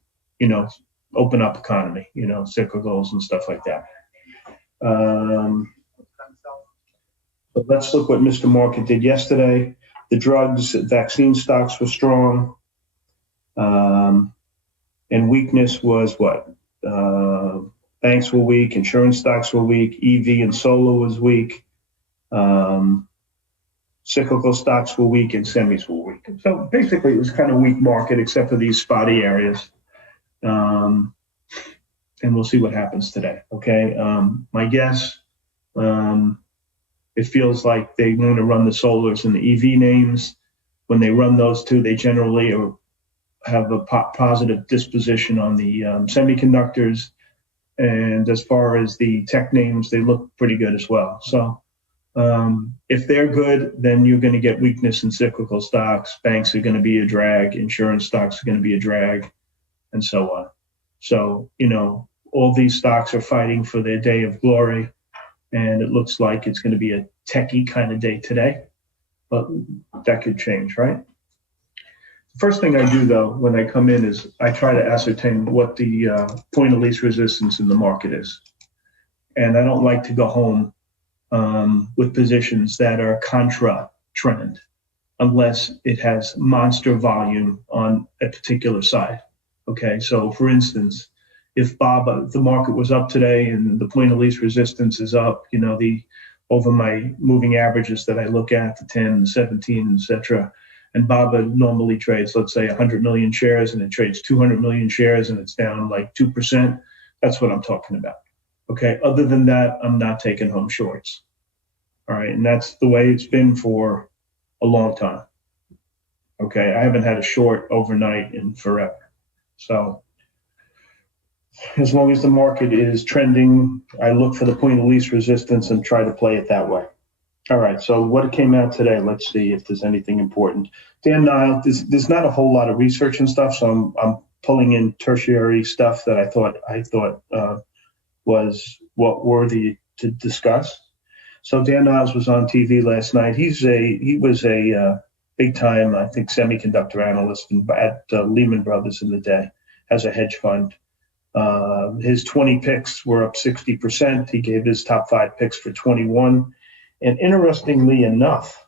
up economy, cyclicals and stuff like that. But let's look what Mr. Market did yesterday. The drugs, vaccine stocks were strong. And weakness was what? Banks were weak, insurance stocks were weak, EV and solar was weak. Cyclical stocks were weak and semis were weak. So basically it was kind of weak market except for these spotty areas. And we'll see what happens today. Okay. My guess, it feels like they want to run the solars and the EV names. When they run those two, they generally have a positive disposition on the semiconductors. And as far as the tech names, they look pretty good as well. So if they're good, then you're going to get weakness in cyclical stocks. Banks are going to be a drag. Insurance stocks are going to be a drag, and so on. So, all these stocks are fighting for their day of glory. And it looks like it's going to be a techie kind of day today. But that could change, right? The first thing I do, though, when I come in is I try to ascertain what the point of least resistance in the market is. And I don't like to go home with positions that are contra trend unless it has monster volume on a particular side. Okay, so for instance, if the market was up today and the point of least resistance is up, over my moving averages that I look at, the 10, the 17, etc., and BABA normally trades, let's say 100 million shares and it trades 200 million shares and it's down like 2%. That's what I'm talking about. Okay. Other than that, I'm not taking home shorts. All right. And that's the way it's been for a long time. Okay. I haven't had a short overnight in forever. So as long as the market is trending, I look for the point of least resistance and try to play it that way. All right, so what came out today? Let's see if there's anything important. Dan Nile, there's not a whole lot of research and stuff, so I'm pulling in tertiary stuff that I thought was what worthy to discuss. So Dan Oz was on TV last night. He was a big time, I think, semiconductor analyst at Lehman Brothers in the day, has a hedge fund. His 20 picks were up 60%. He gave his top 5 picks for 21. And interestingly enough,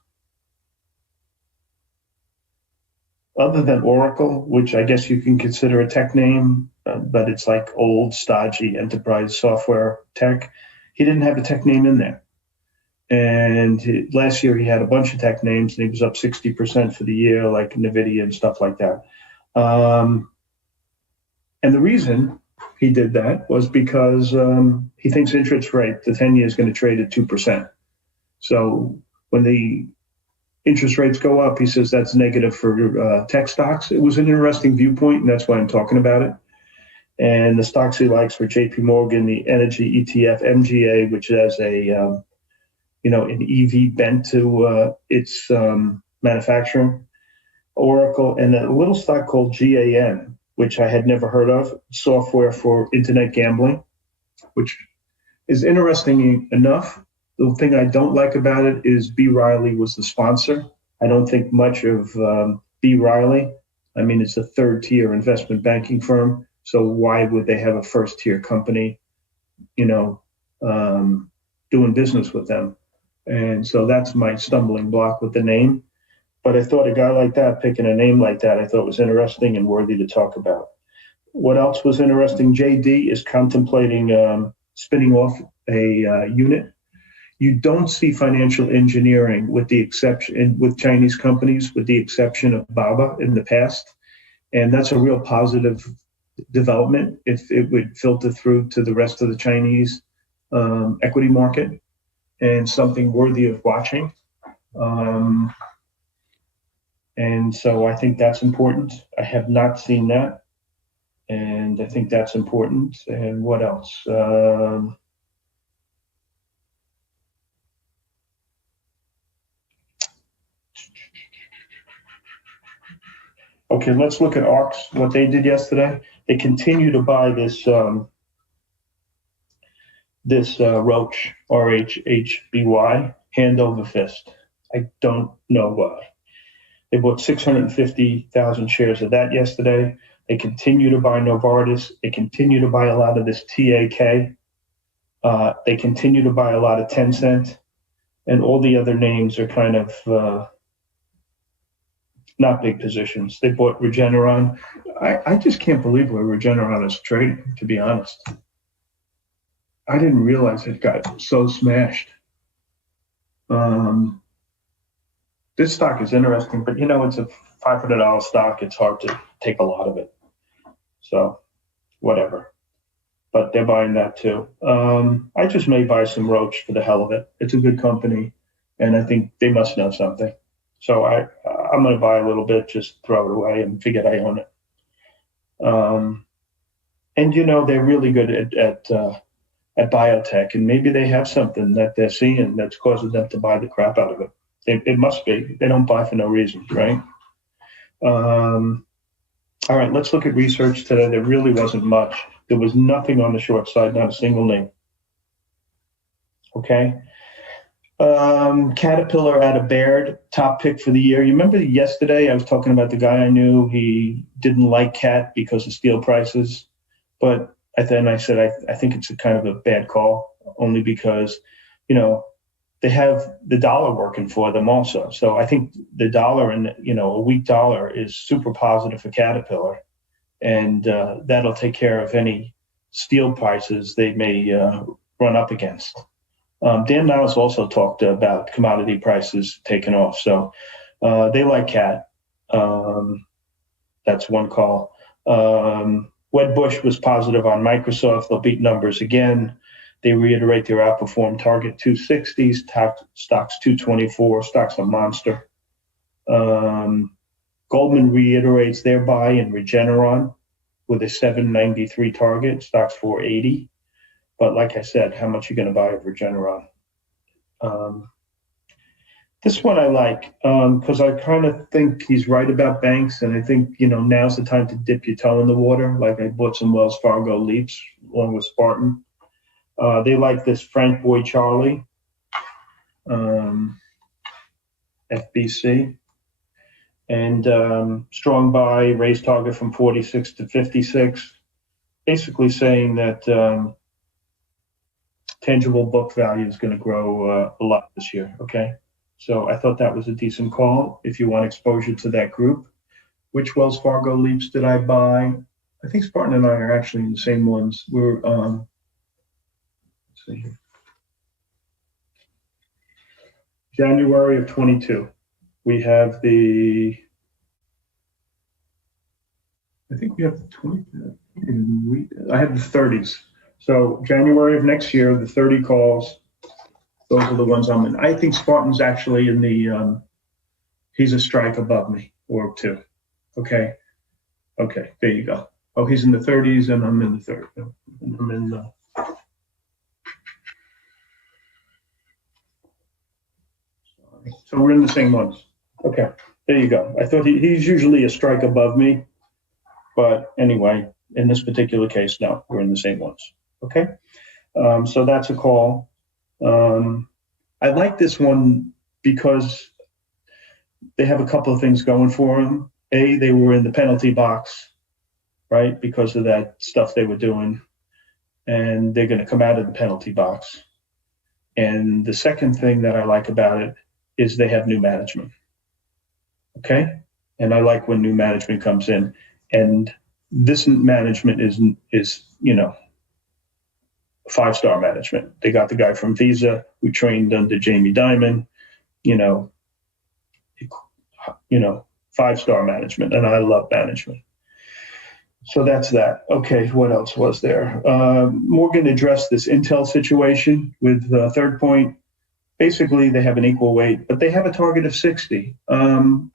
other than Oracle, which I guess you can consider a tech name, but it's like old, stodgy enterprise software tech, he didn't have a tech name in there. And last year he had a bunch of tech names, and he was up 60% for the year, like NVIDIA and stuff like that. And the reason he did that was because he thinks interest rate, the 10-year is going to trade at 2%. So when the interest rates go up, he says that's negative for tech stocks. It was an interesting viewpoint, and that's why I'm talking about it. And the stocks he likes were JP Morgan, the energy ETF, MGA, which has a an EV bent to its manufacturing, Oracle, and a little stock called GAN, which I had never heard of, software for internet gambling, which is interesting enough. The thing I don't like about it is B. Riley was the sponsor. I don't think much of B. Riley. I mean, it's a third-tier investment banking firm, so why would they have a first-tier company, doing business with them? And so that's my stumbling block with the name. But I thought a guy like that, picking a name like that, I thought was interesting and worthy to talk about. What else was interesting? JD is contemplating spinning off a unit. You don't see financial engineering with Chinese companies, with the exception of Baba in the past. And that's a real positive development if it would filter through to the rest of the Chinese equity market, and something worthy of watching. And so I think that's important. I have not seen that, and I think that's important. And what else? Okay, let's look at ARCs, what they did yesterday. They continue to buy this Roach, RHHBY, hand over fist. I don't know why. They bought 650,000 shares of that yesterday. They continue to buy Novartis. They continue to buy a lot of this TAK. They continue to buy a lot of Tencent. And all the other names are kind of not big positions. They bought Regeneron. I just can't believe where Regeneron is trading, to be honest. I didn't realize it got so smashed. This stock is interesting, but it's a $500 stock. It's hard to take a lot of it. So, whatever. But they're buying that too. I just may buy some Roche for the hell of it. It's a good company, and I think they must know something. So I'm going to buy a little bit, just throw it away, and forget I own it. And they're really good at biotech, and maybe they have something that they're seeing that's causing them to buy the crap out of it. It must be. They don't buy for no reason, right? All right, let's look at research today. There really wasn't much. There was nothing on the short side, not a single name. Okay. Caterpillar out of Baird, top pick for the year. You remember yesterday I was talking about the guy I knew. He didn't like Cat because of steel prices, but then I said I think it's a kind of a bad call, only because they have the dollar working for them also. So I think the dollar and a weak dollar is super positive for Caterpillar, and that'll take care of any steel prices they may run up against. Dan Niles also talked about commodity prices taking off. So they like Cat. That's one call. Wedbush was positive on Microsoft. They'll beat numbers again. They reiterate their outperform target 260s, stocks 224, stocks a monster. Goldman reiterates their buy in Regeneron with a 793 target, stocks 480. But like I said, how much are you going to buy of Regeneron? This one I like because I kind of think he's right about banks, and I think now's the time to dip your toe in the water. Like I bought some Wells Fargo Leaps along with Spartan. They like this Frank Boy Charlie, FBC, and strong buy, raise target from 46 to 56, basically saying that tangible book value is going to grow a lot this year. Okay. So I thought that was a decent call if you want exposure to that group. Which Wells Fargo Leaps did I buy? I think Spartan and I are actually in the same ones. We're, let's see here. January of 22. We have I think we have the 20, I have the 30s. So January of next year, the 30 calls, those are the ones I'm in. I think Spartan's actually in the, he's a strike above me or two. Okay. Okay. There you go. Oh, he's in the 30s and I'm in the 30s. I'm in the. So we're in the same ones. Okay. There you go. I thought he's usually a strike above me. But anyway, in this particular case, no, we're in the same ones. Okay. So that's a call. I like this one because they have a couple of things going for them. A, they were in the penalty box, right, because of that stuff they were doing, and they're going to come out of the penalty box. And the second thing that I like about it is they have new management. Okay. And I like when new management comes in, and this management is 5-star management. They got the guy from Visa who trained under Jamie Dimon, 5-star management, and I love management. So that's that. Okay, what else was there? Morgan addressed this Intel situation with Third Point. Basically, they have an equal weight, but they have a target of 60.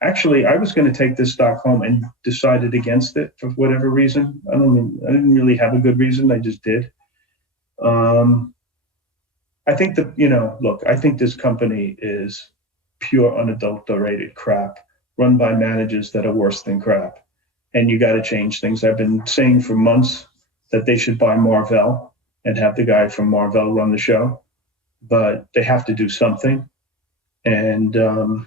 Actually, I was going to take this stock home and decided against it for whatever reason. I didn't really have a good reason. I just did. I think that, I think this company is pure unadulterated crap run by managers that are worse than crap. And you got to change things. I've been saying for months that they should buy Marvell and have the guy from Marvell run the show, but they have to do something. And the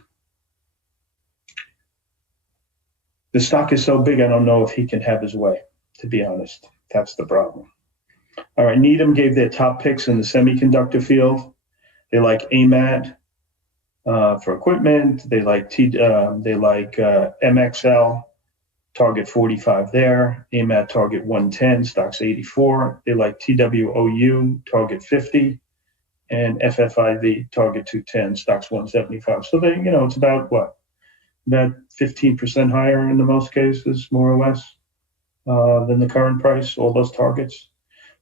stock is so big, I don't know if he can have his way, to be honest. That's the problem. All right, Needham gave their top picks in the semiconductor field. They like AMAT for equipment. They like MXL, target 45 there. AMAT target 110, stocks 84. They like TWOU, target 50, and FFIV target 210, stocks 175. So they, it's about what? About 15% higher in the most cases, more or less, than the current price, all those targets.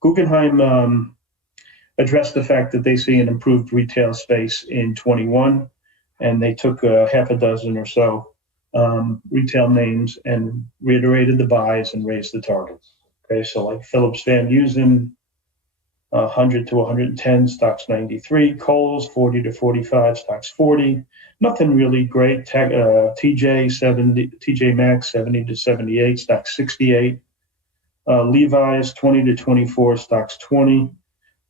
Guggenheim addressed the fact that they see an improved retail space in 21, and they took half a dozen or so retail names and reiterated the buys and raised the targets. Okay, so like Phillips Van Heusen, 100 to 110, stocks 93. Kohl's 40 to 45, stocks 40. Nothing really great. TJ Maxx 70 to 78, stocks 68. Levi's 20 to 24, stocks 20.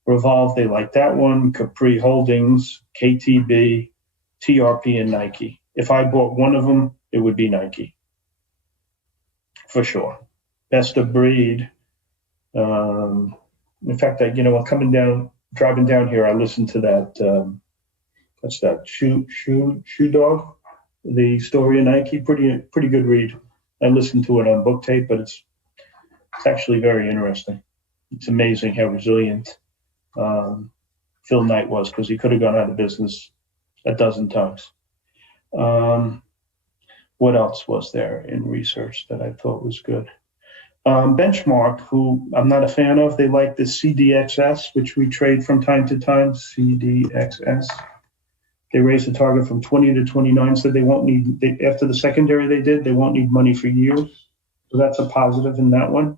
Revolve, they like that one. Capri Holdings, KTB, TRP, and Nike. If I bought one of them, it would be Nike, for sure. Best of breed. In fact, driving down here, I listened to that. What's that? Shoe Dog, the story of Nike. Pretty good read. I listened to it on book tape, but it's actually very interesting. It's amazing how resilient Phil Knight was, because he could have gone out of business a dozen times. What else was there in research that I thought was good? Benchmark, who I'm not a fan of, they like the CDXS, which we trade from time to time, CDXS. They raised the target from 20 to 29, so they won't need, after the secondary they won't need money for years. So that's a positive in that one.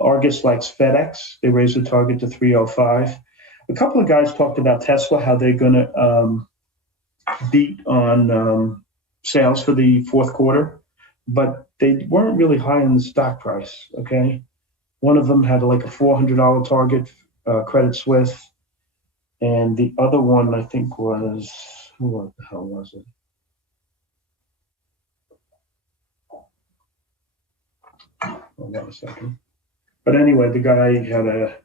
Argus likes FedEx. They raised the target to 305. A couple of guys talked about Tesla, how they're going to beat on sales for the fourth quarter, but they weren't really high in the stock price. Okay, one of them had like a $400 target, Credit Suisse, and the other one I think was, what the hell was it? Hold on a second. But anyway, the guy had a,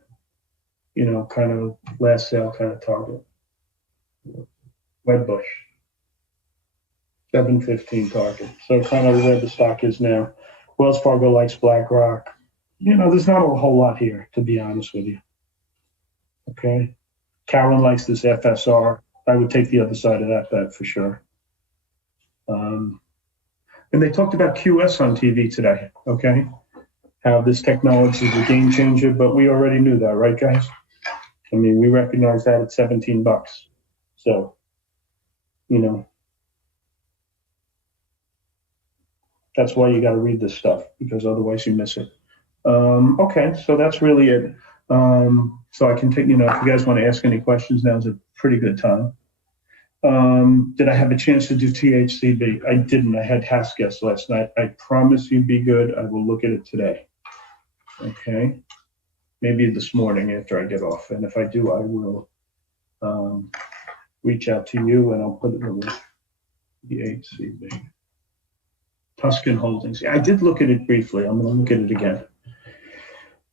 kind of last sale kind of target. Wedbush, 715 target. So kind of where the stock is now. Wells Fargo likes BlackRock. There's not a whole lot here, to be honest with you. Okay. Carolyn likes this FSR. I would take the other side of that bet for sure. And they talked about QS on TV today. Okay. How this technology is a game changer, but we already knew that, right, guys? I mean, we recognize that at $17. So, that's why you got to read this stuff, because otherwise you miss it. Okay, so that's really it. So I can take, if you guys want to ask any questions, now is a pretty good time. Did I have a chance to do THCB? I didn't. I had house guests last night. I promise you be good. I will look at it today. Okay. Maybe this morning after I get off. And if I do, I will reach out to you and I'll put it in the THCB. Tuscan Holdings. Yeah, I did look at it briefly. I'm going to look at it again.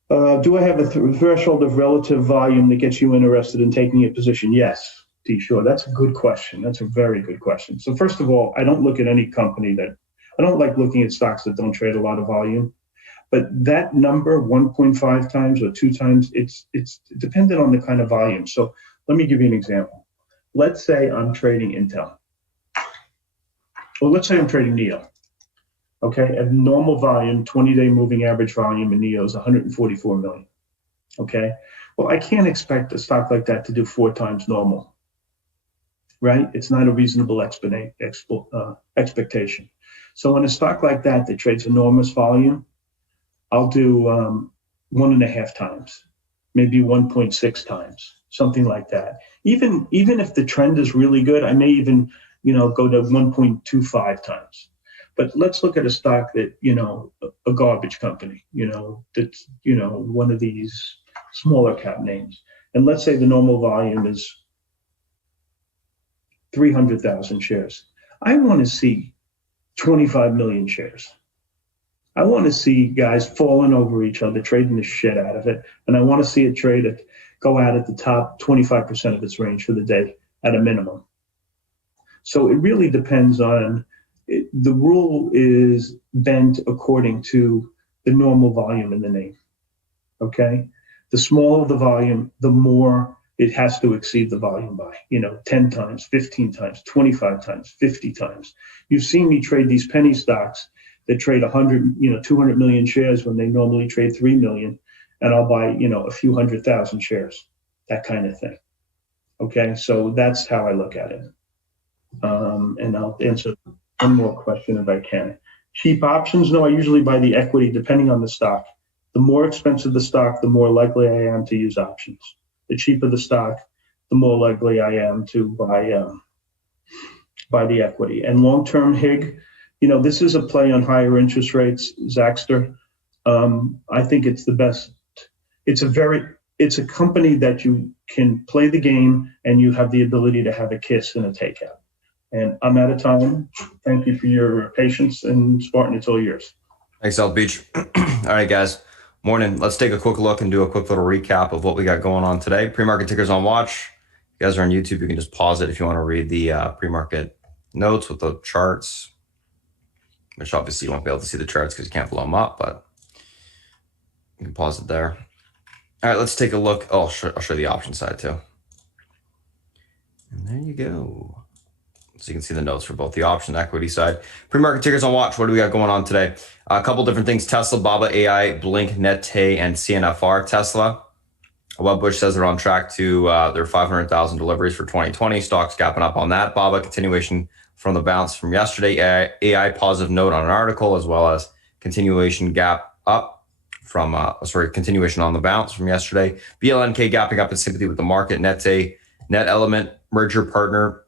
Do I have a threshold of relative volume that gets you interested in taking a position? Yes, D. Sure. That's a good question. That's a very good question. So first of all, I don't look at any company I don't like looking at stocks that don't trade a lot of volume. But that number, 1.5 times or 2 times, it's dependent on the kind of volume. So let me give you an example. Let's say I'm trading Intel. Well, let's say I'm trading NEO. Okay, at normal volume, 20-day moving average volume in NEO is 144 million. Okay, well, I can't expect a stock like that to do 4 times normal, right? It's not a reasonable expectation. So in a stock like that trades enormous volume, I'll do 1.5 times, maybe 1.6 times, something like that. Even if the trend is really good, I may even, go to 1.25 times. But let's look at a stock that, a garbage company, that's, one of these smaller cap names. And let's say the normal volume is 300,000 shares. I want to see 25 million shares. I want to see guys falling over each other, trading the shit out of it. And I want to see it go out at the top 25% of its range for the day at a minimum. So it really depends on, the rule is bent according to the normal volume in the name. Okay? The smaller the volume, the more it has to exceed the volume by, 10 times, 15 times, 25 times, 50 times. You've seen me trade these penny stocks that trade 100, 200 million shares when they normally trade 3 million, and I'll buy, a few 100,000 shares, that kind of thing. Okay, so that's how I look at it. And I'll answer one more question if I can. Cheap options? No, I usually buy the equity depending on the stock. The more expensive the stock, the more likely I am to use options. The cheaper the stock, the more likely I am to buy the equity. And long-term HIG, this is a play on higher interest rates, Zaxter. I think it's the best. It's a company that you can play the game and you have the ability to have a kiss and a takeout. And I'm out of time. Thank you for your patience, and Spartan, it's all yours. Thanks, South Beach. All right, guys. Morning. Let's take a quick look and do a quick little recap of what we got going on today. Pre-market tickers on watch. If you guys are on YouTube, you can just pause it if you want to read the pre-market notes with the charts, which obviously you won't be able to see the charts because you can't blow them up, but you can pause it there. All right, let's take a look. Oh, I'll show you the option side too. And there you go. So you can see the notes for both the option and equity side. Pre-market tickers on watch. What do we got going on today? A couple different things. Tesla, Baba AI, Blink, Nete, and CNFR. Tesla, Wedbush says they're on track to their 500,000 deliveries for 2020. Stocks gapping up on that. Baba, continuation from the bounce from yesterday. AI positive note on an article, as well as continuation gap up from, continuation on the bounce from yesterday. BLNK gapping up in sympathy with the market. Nete, Net Element, merger partner,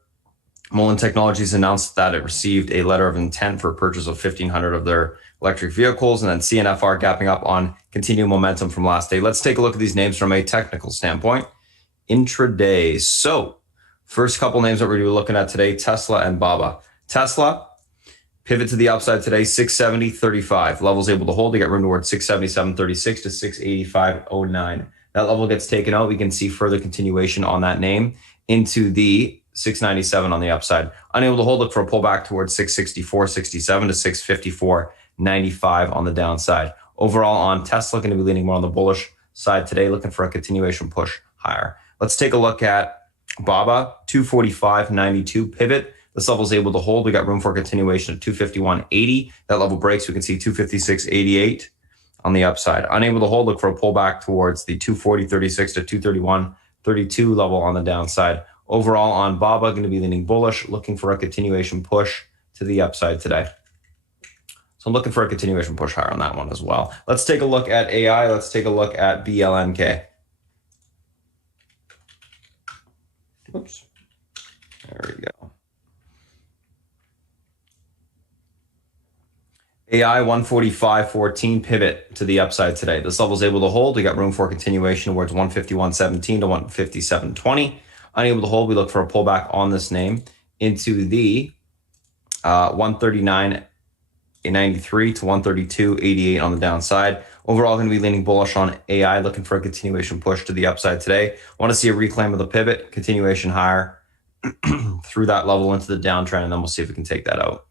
Mullen Technologies announced that it received a letter of intent for a purchase of 1,500 of their electric vehicles, and then CNFR gapping up on continued momentum from last day. Let's take a look at these names from a technical standpoint. Intraday. So first couple names that we're going to be looking at today, Tesla and Baba. Tesla, pivot to the upside today, 670.35. Levels able to hold. They got room towards 677.36 to 685.09. That level gets taken out. We can see further continuation on that name into the 697 on the upside. Unable to hold, look for a pullback towards 664.67 to 654.95 on the downside. Overall on Tesla, going to be leaning more on the bullish side today, looking for a continuation push higher. Let's take a look at Baba, 245.92 pivot. This level is able to hold. We got room for a continuation of 251.80. That level breaks. We can see 256.88 on the upside. Unable to hold, look for a pullback towards the 240.36 to 231.32 level on the downside. Overall on Baba, going to be leaning bullish, looking for a continuation push to the upside today. So I'm looking for a continuation push higher on that one as well. Let's take a look at AI. Let's take a look at BLNK. Oops. There we go. AI 145.14 pivot to the upside today. This level is able to hold. We got room for a continuation towards 151.17 to 157.20. Unable to hold, we look for a pullback on this name into the 139.93 to 132.88 on the downside. Overall, going to be leaning bullish on AI, looking for a continuation push to the upside today. Want to see a reclaim of the pivot, continuation higher through that level into the downtrend, and then we'll see if we can take that out.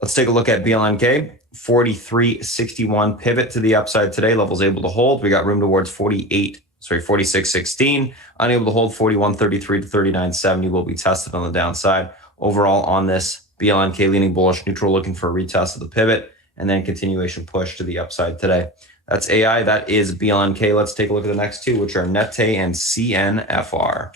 Let's take a look at BLNK, 43.61 pivot to the upside today. Levels able to hold. We got room towards 46.16. Unable to hold, 41.33 to 39.70 will be tested on the downside. Overall on this, BLNK leaning bullish, neutral, looking for a retest of the pivot, and then continuation push to the upside today. That's AI. That is BLNK. Let's take a look at the next two, which are Nete and CNFR.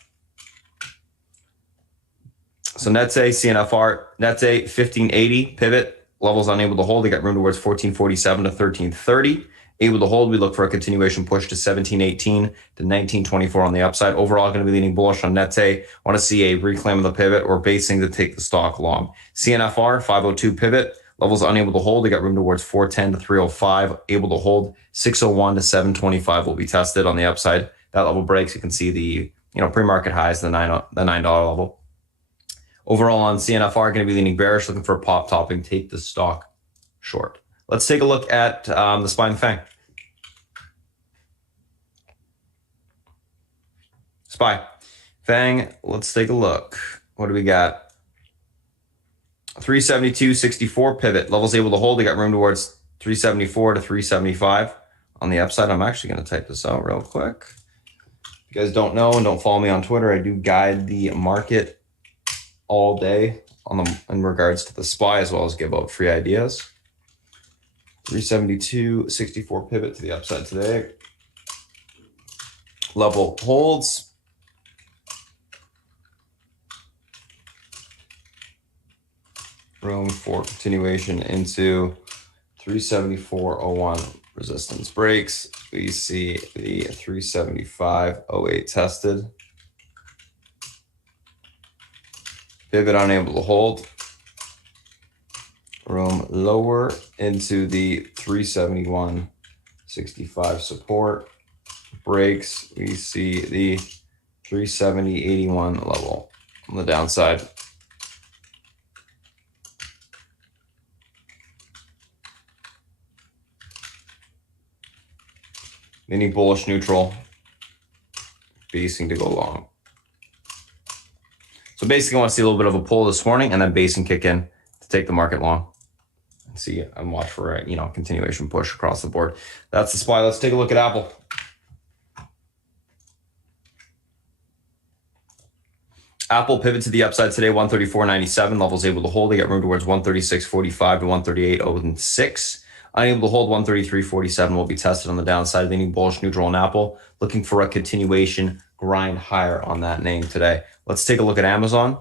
So Nete, CNFR, Nete 1580 pivot, levels unable to hold. They got room towards 1447 to 1330. Able to hold, we look for a continuation push to 1718 to 1924 on the upside. Overall, going to be leaning bullish on Nete. Want to see a reclaim of the pivot or basing to take the stock long. CNFR 502 pivot, levels unable to hold. They got room towards 410 to 305. Able to hold 601 to 725 will be tested on the upside. That level breaks. You can see the pre-market highs, the $9 level. Overall on CNFR, going to be leaning bearish, looking for a pop topping, take the stock short. Let's take a look at the SPY and FANG. SPY. FANG, let's take a look. What do we got? 372.64 pivot. Levels able to hold. They got room towards 374 to 375 on the upside. I'm actually going to type this out real quick. If you guys don't know and don't follow me on Twitter, I do guide the market all day in regards to the SPY, as well as give out free ideas. 372.64 pivot to the upside today. Level holds. Room for continuation into 374.01 resistance breaks. We see the 375.08 tested. Pivot unable to hold. Room lower into the 371.65 support. Breaks. We see the 370.81 level on the downside. Mini bullish neutral, basing to go long. So basically I want to see a little bit of a pull this morning and then basing kick in to take the market long. And see and watch for a continuation push across the board. That's the SPY. Let's take a look at Apple. Apple pivot to the upside today, 134.97. Levels able to hold. They got room towards 136.45 to 138.06. Unable to hold, 133.47 will be tested on the downside. Leaning bullish neutral on Apple. Looking for a continuation grind higher on that name today. Let's take a look at Amazon.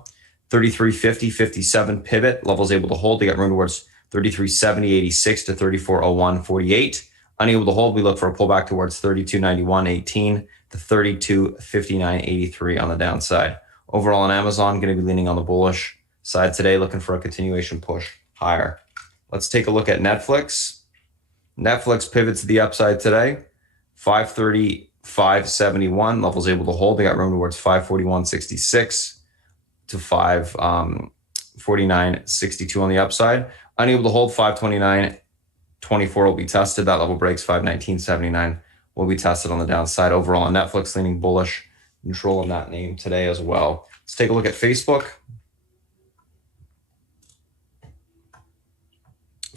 33.50.57 pivot. Levels able to hold. They got room towards 33.70.86 to 34.01.48. Unable to hold, we look for a pullback towards 32.91.18 to 32.59.83 on the downside. Overall on Amazon, going to be leaning on the bullish side today, looking for a continuation push higher. Let's take a look at Netflix. Netflix pivots to the upside today. 530, 571 levels able to hold. They got room towards 541.66 to 549.62 on the upside. Unable to hold 529.24 will be tested. That level breaks 519.79 will be tested on the downside. Overall on Netflix leaning bullish. Control in that name today as well. Let's take a look at Facebook.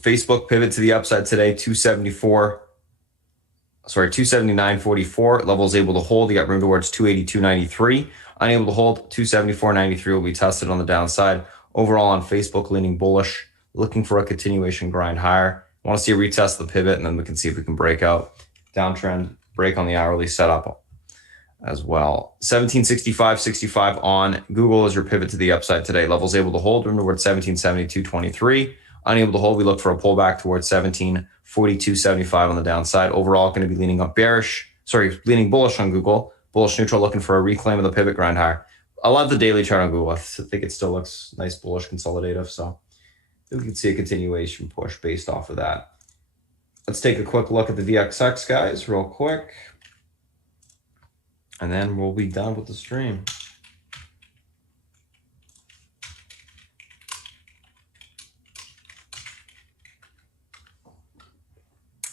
Facebook pivot to the upside today, 279.44. Levels able to hold. You got room towards 282.93. Unable to hold, 274.93 will be tested on the downside. Overall on Facebook, leaning bullish, looking for a continuation grind higher. Want to see a retest of the pivot, and then we can see if we can break out. Downtrend break on the hourly setup as well. 1765.65 on Google is your pivot to the upside today. Levels able to hold, room towards 1772.23. Unable to hold, we look for a pullback towards 1742.75 on the downside. Overall, going to be leaning leaning bullish on Google. Bullish neutral, looking for a reclaim of the pivot grind higher. I love the daily chart on Google. I think it still looks nice, bullish, consolidative. So we can see a continuation push based off of that. Let's take a quick look at the VXX, guys, real quick. And then we'll be done with the stream.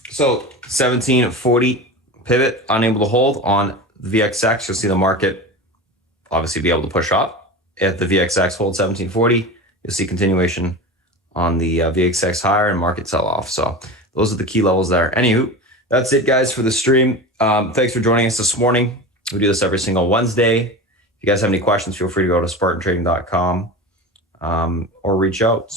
So 1740 pivot, unable to hold on the VXX. You'll see the market obviously be able to push up. If the VXX holds 1740, you'll see continuation on the VXX higher and market sell off. So those are the key levels there. Anywho, that's it, guys, for the stream. Thanks for joining us this morning. We do this every single Wednesday. If you guys have any questions, feel free to go to spartantrading.com or reach out.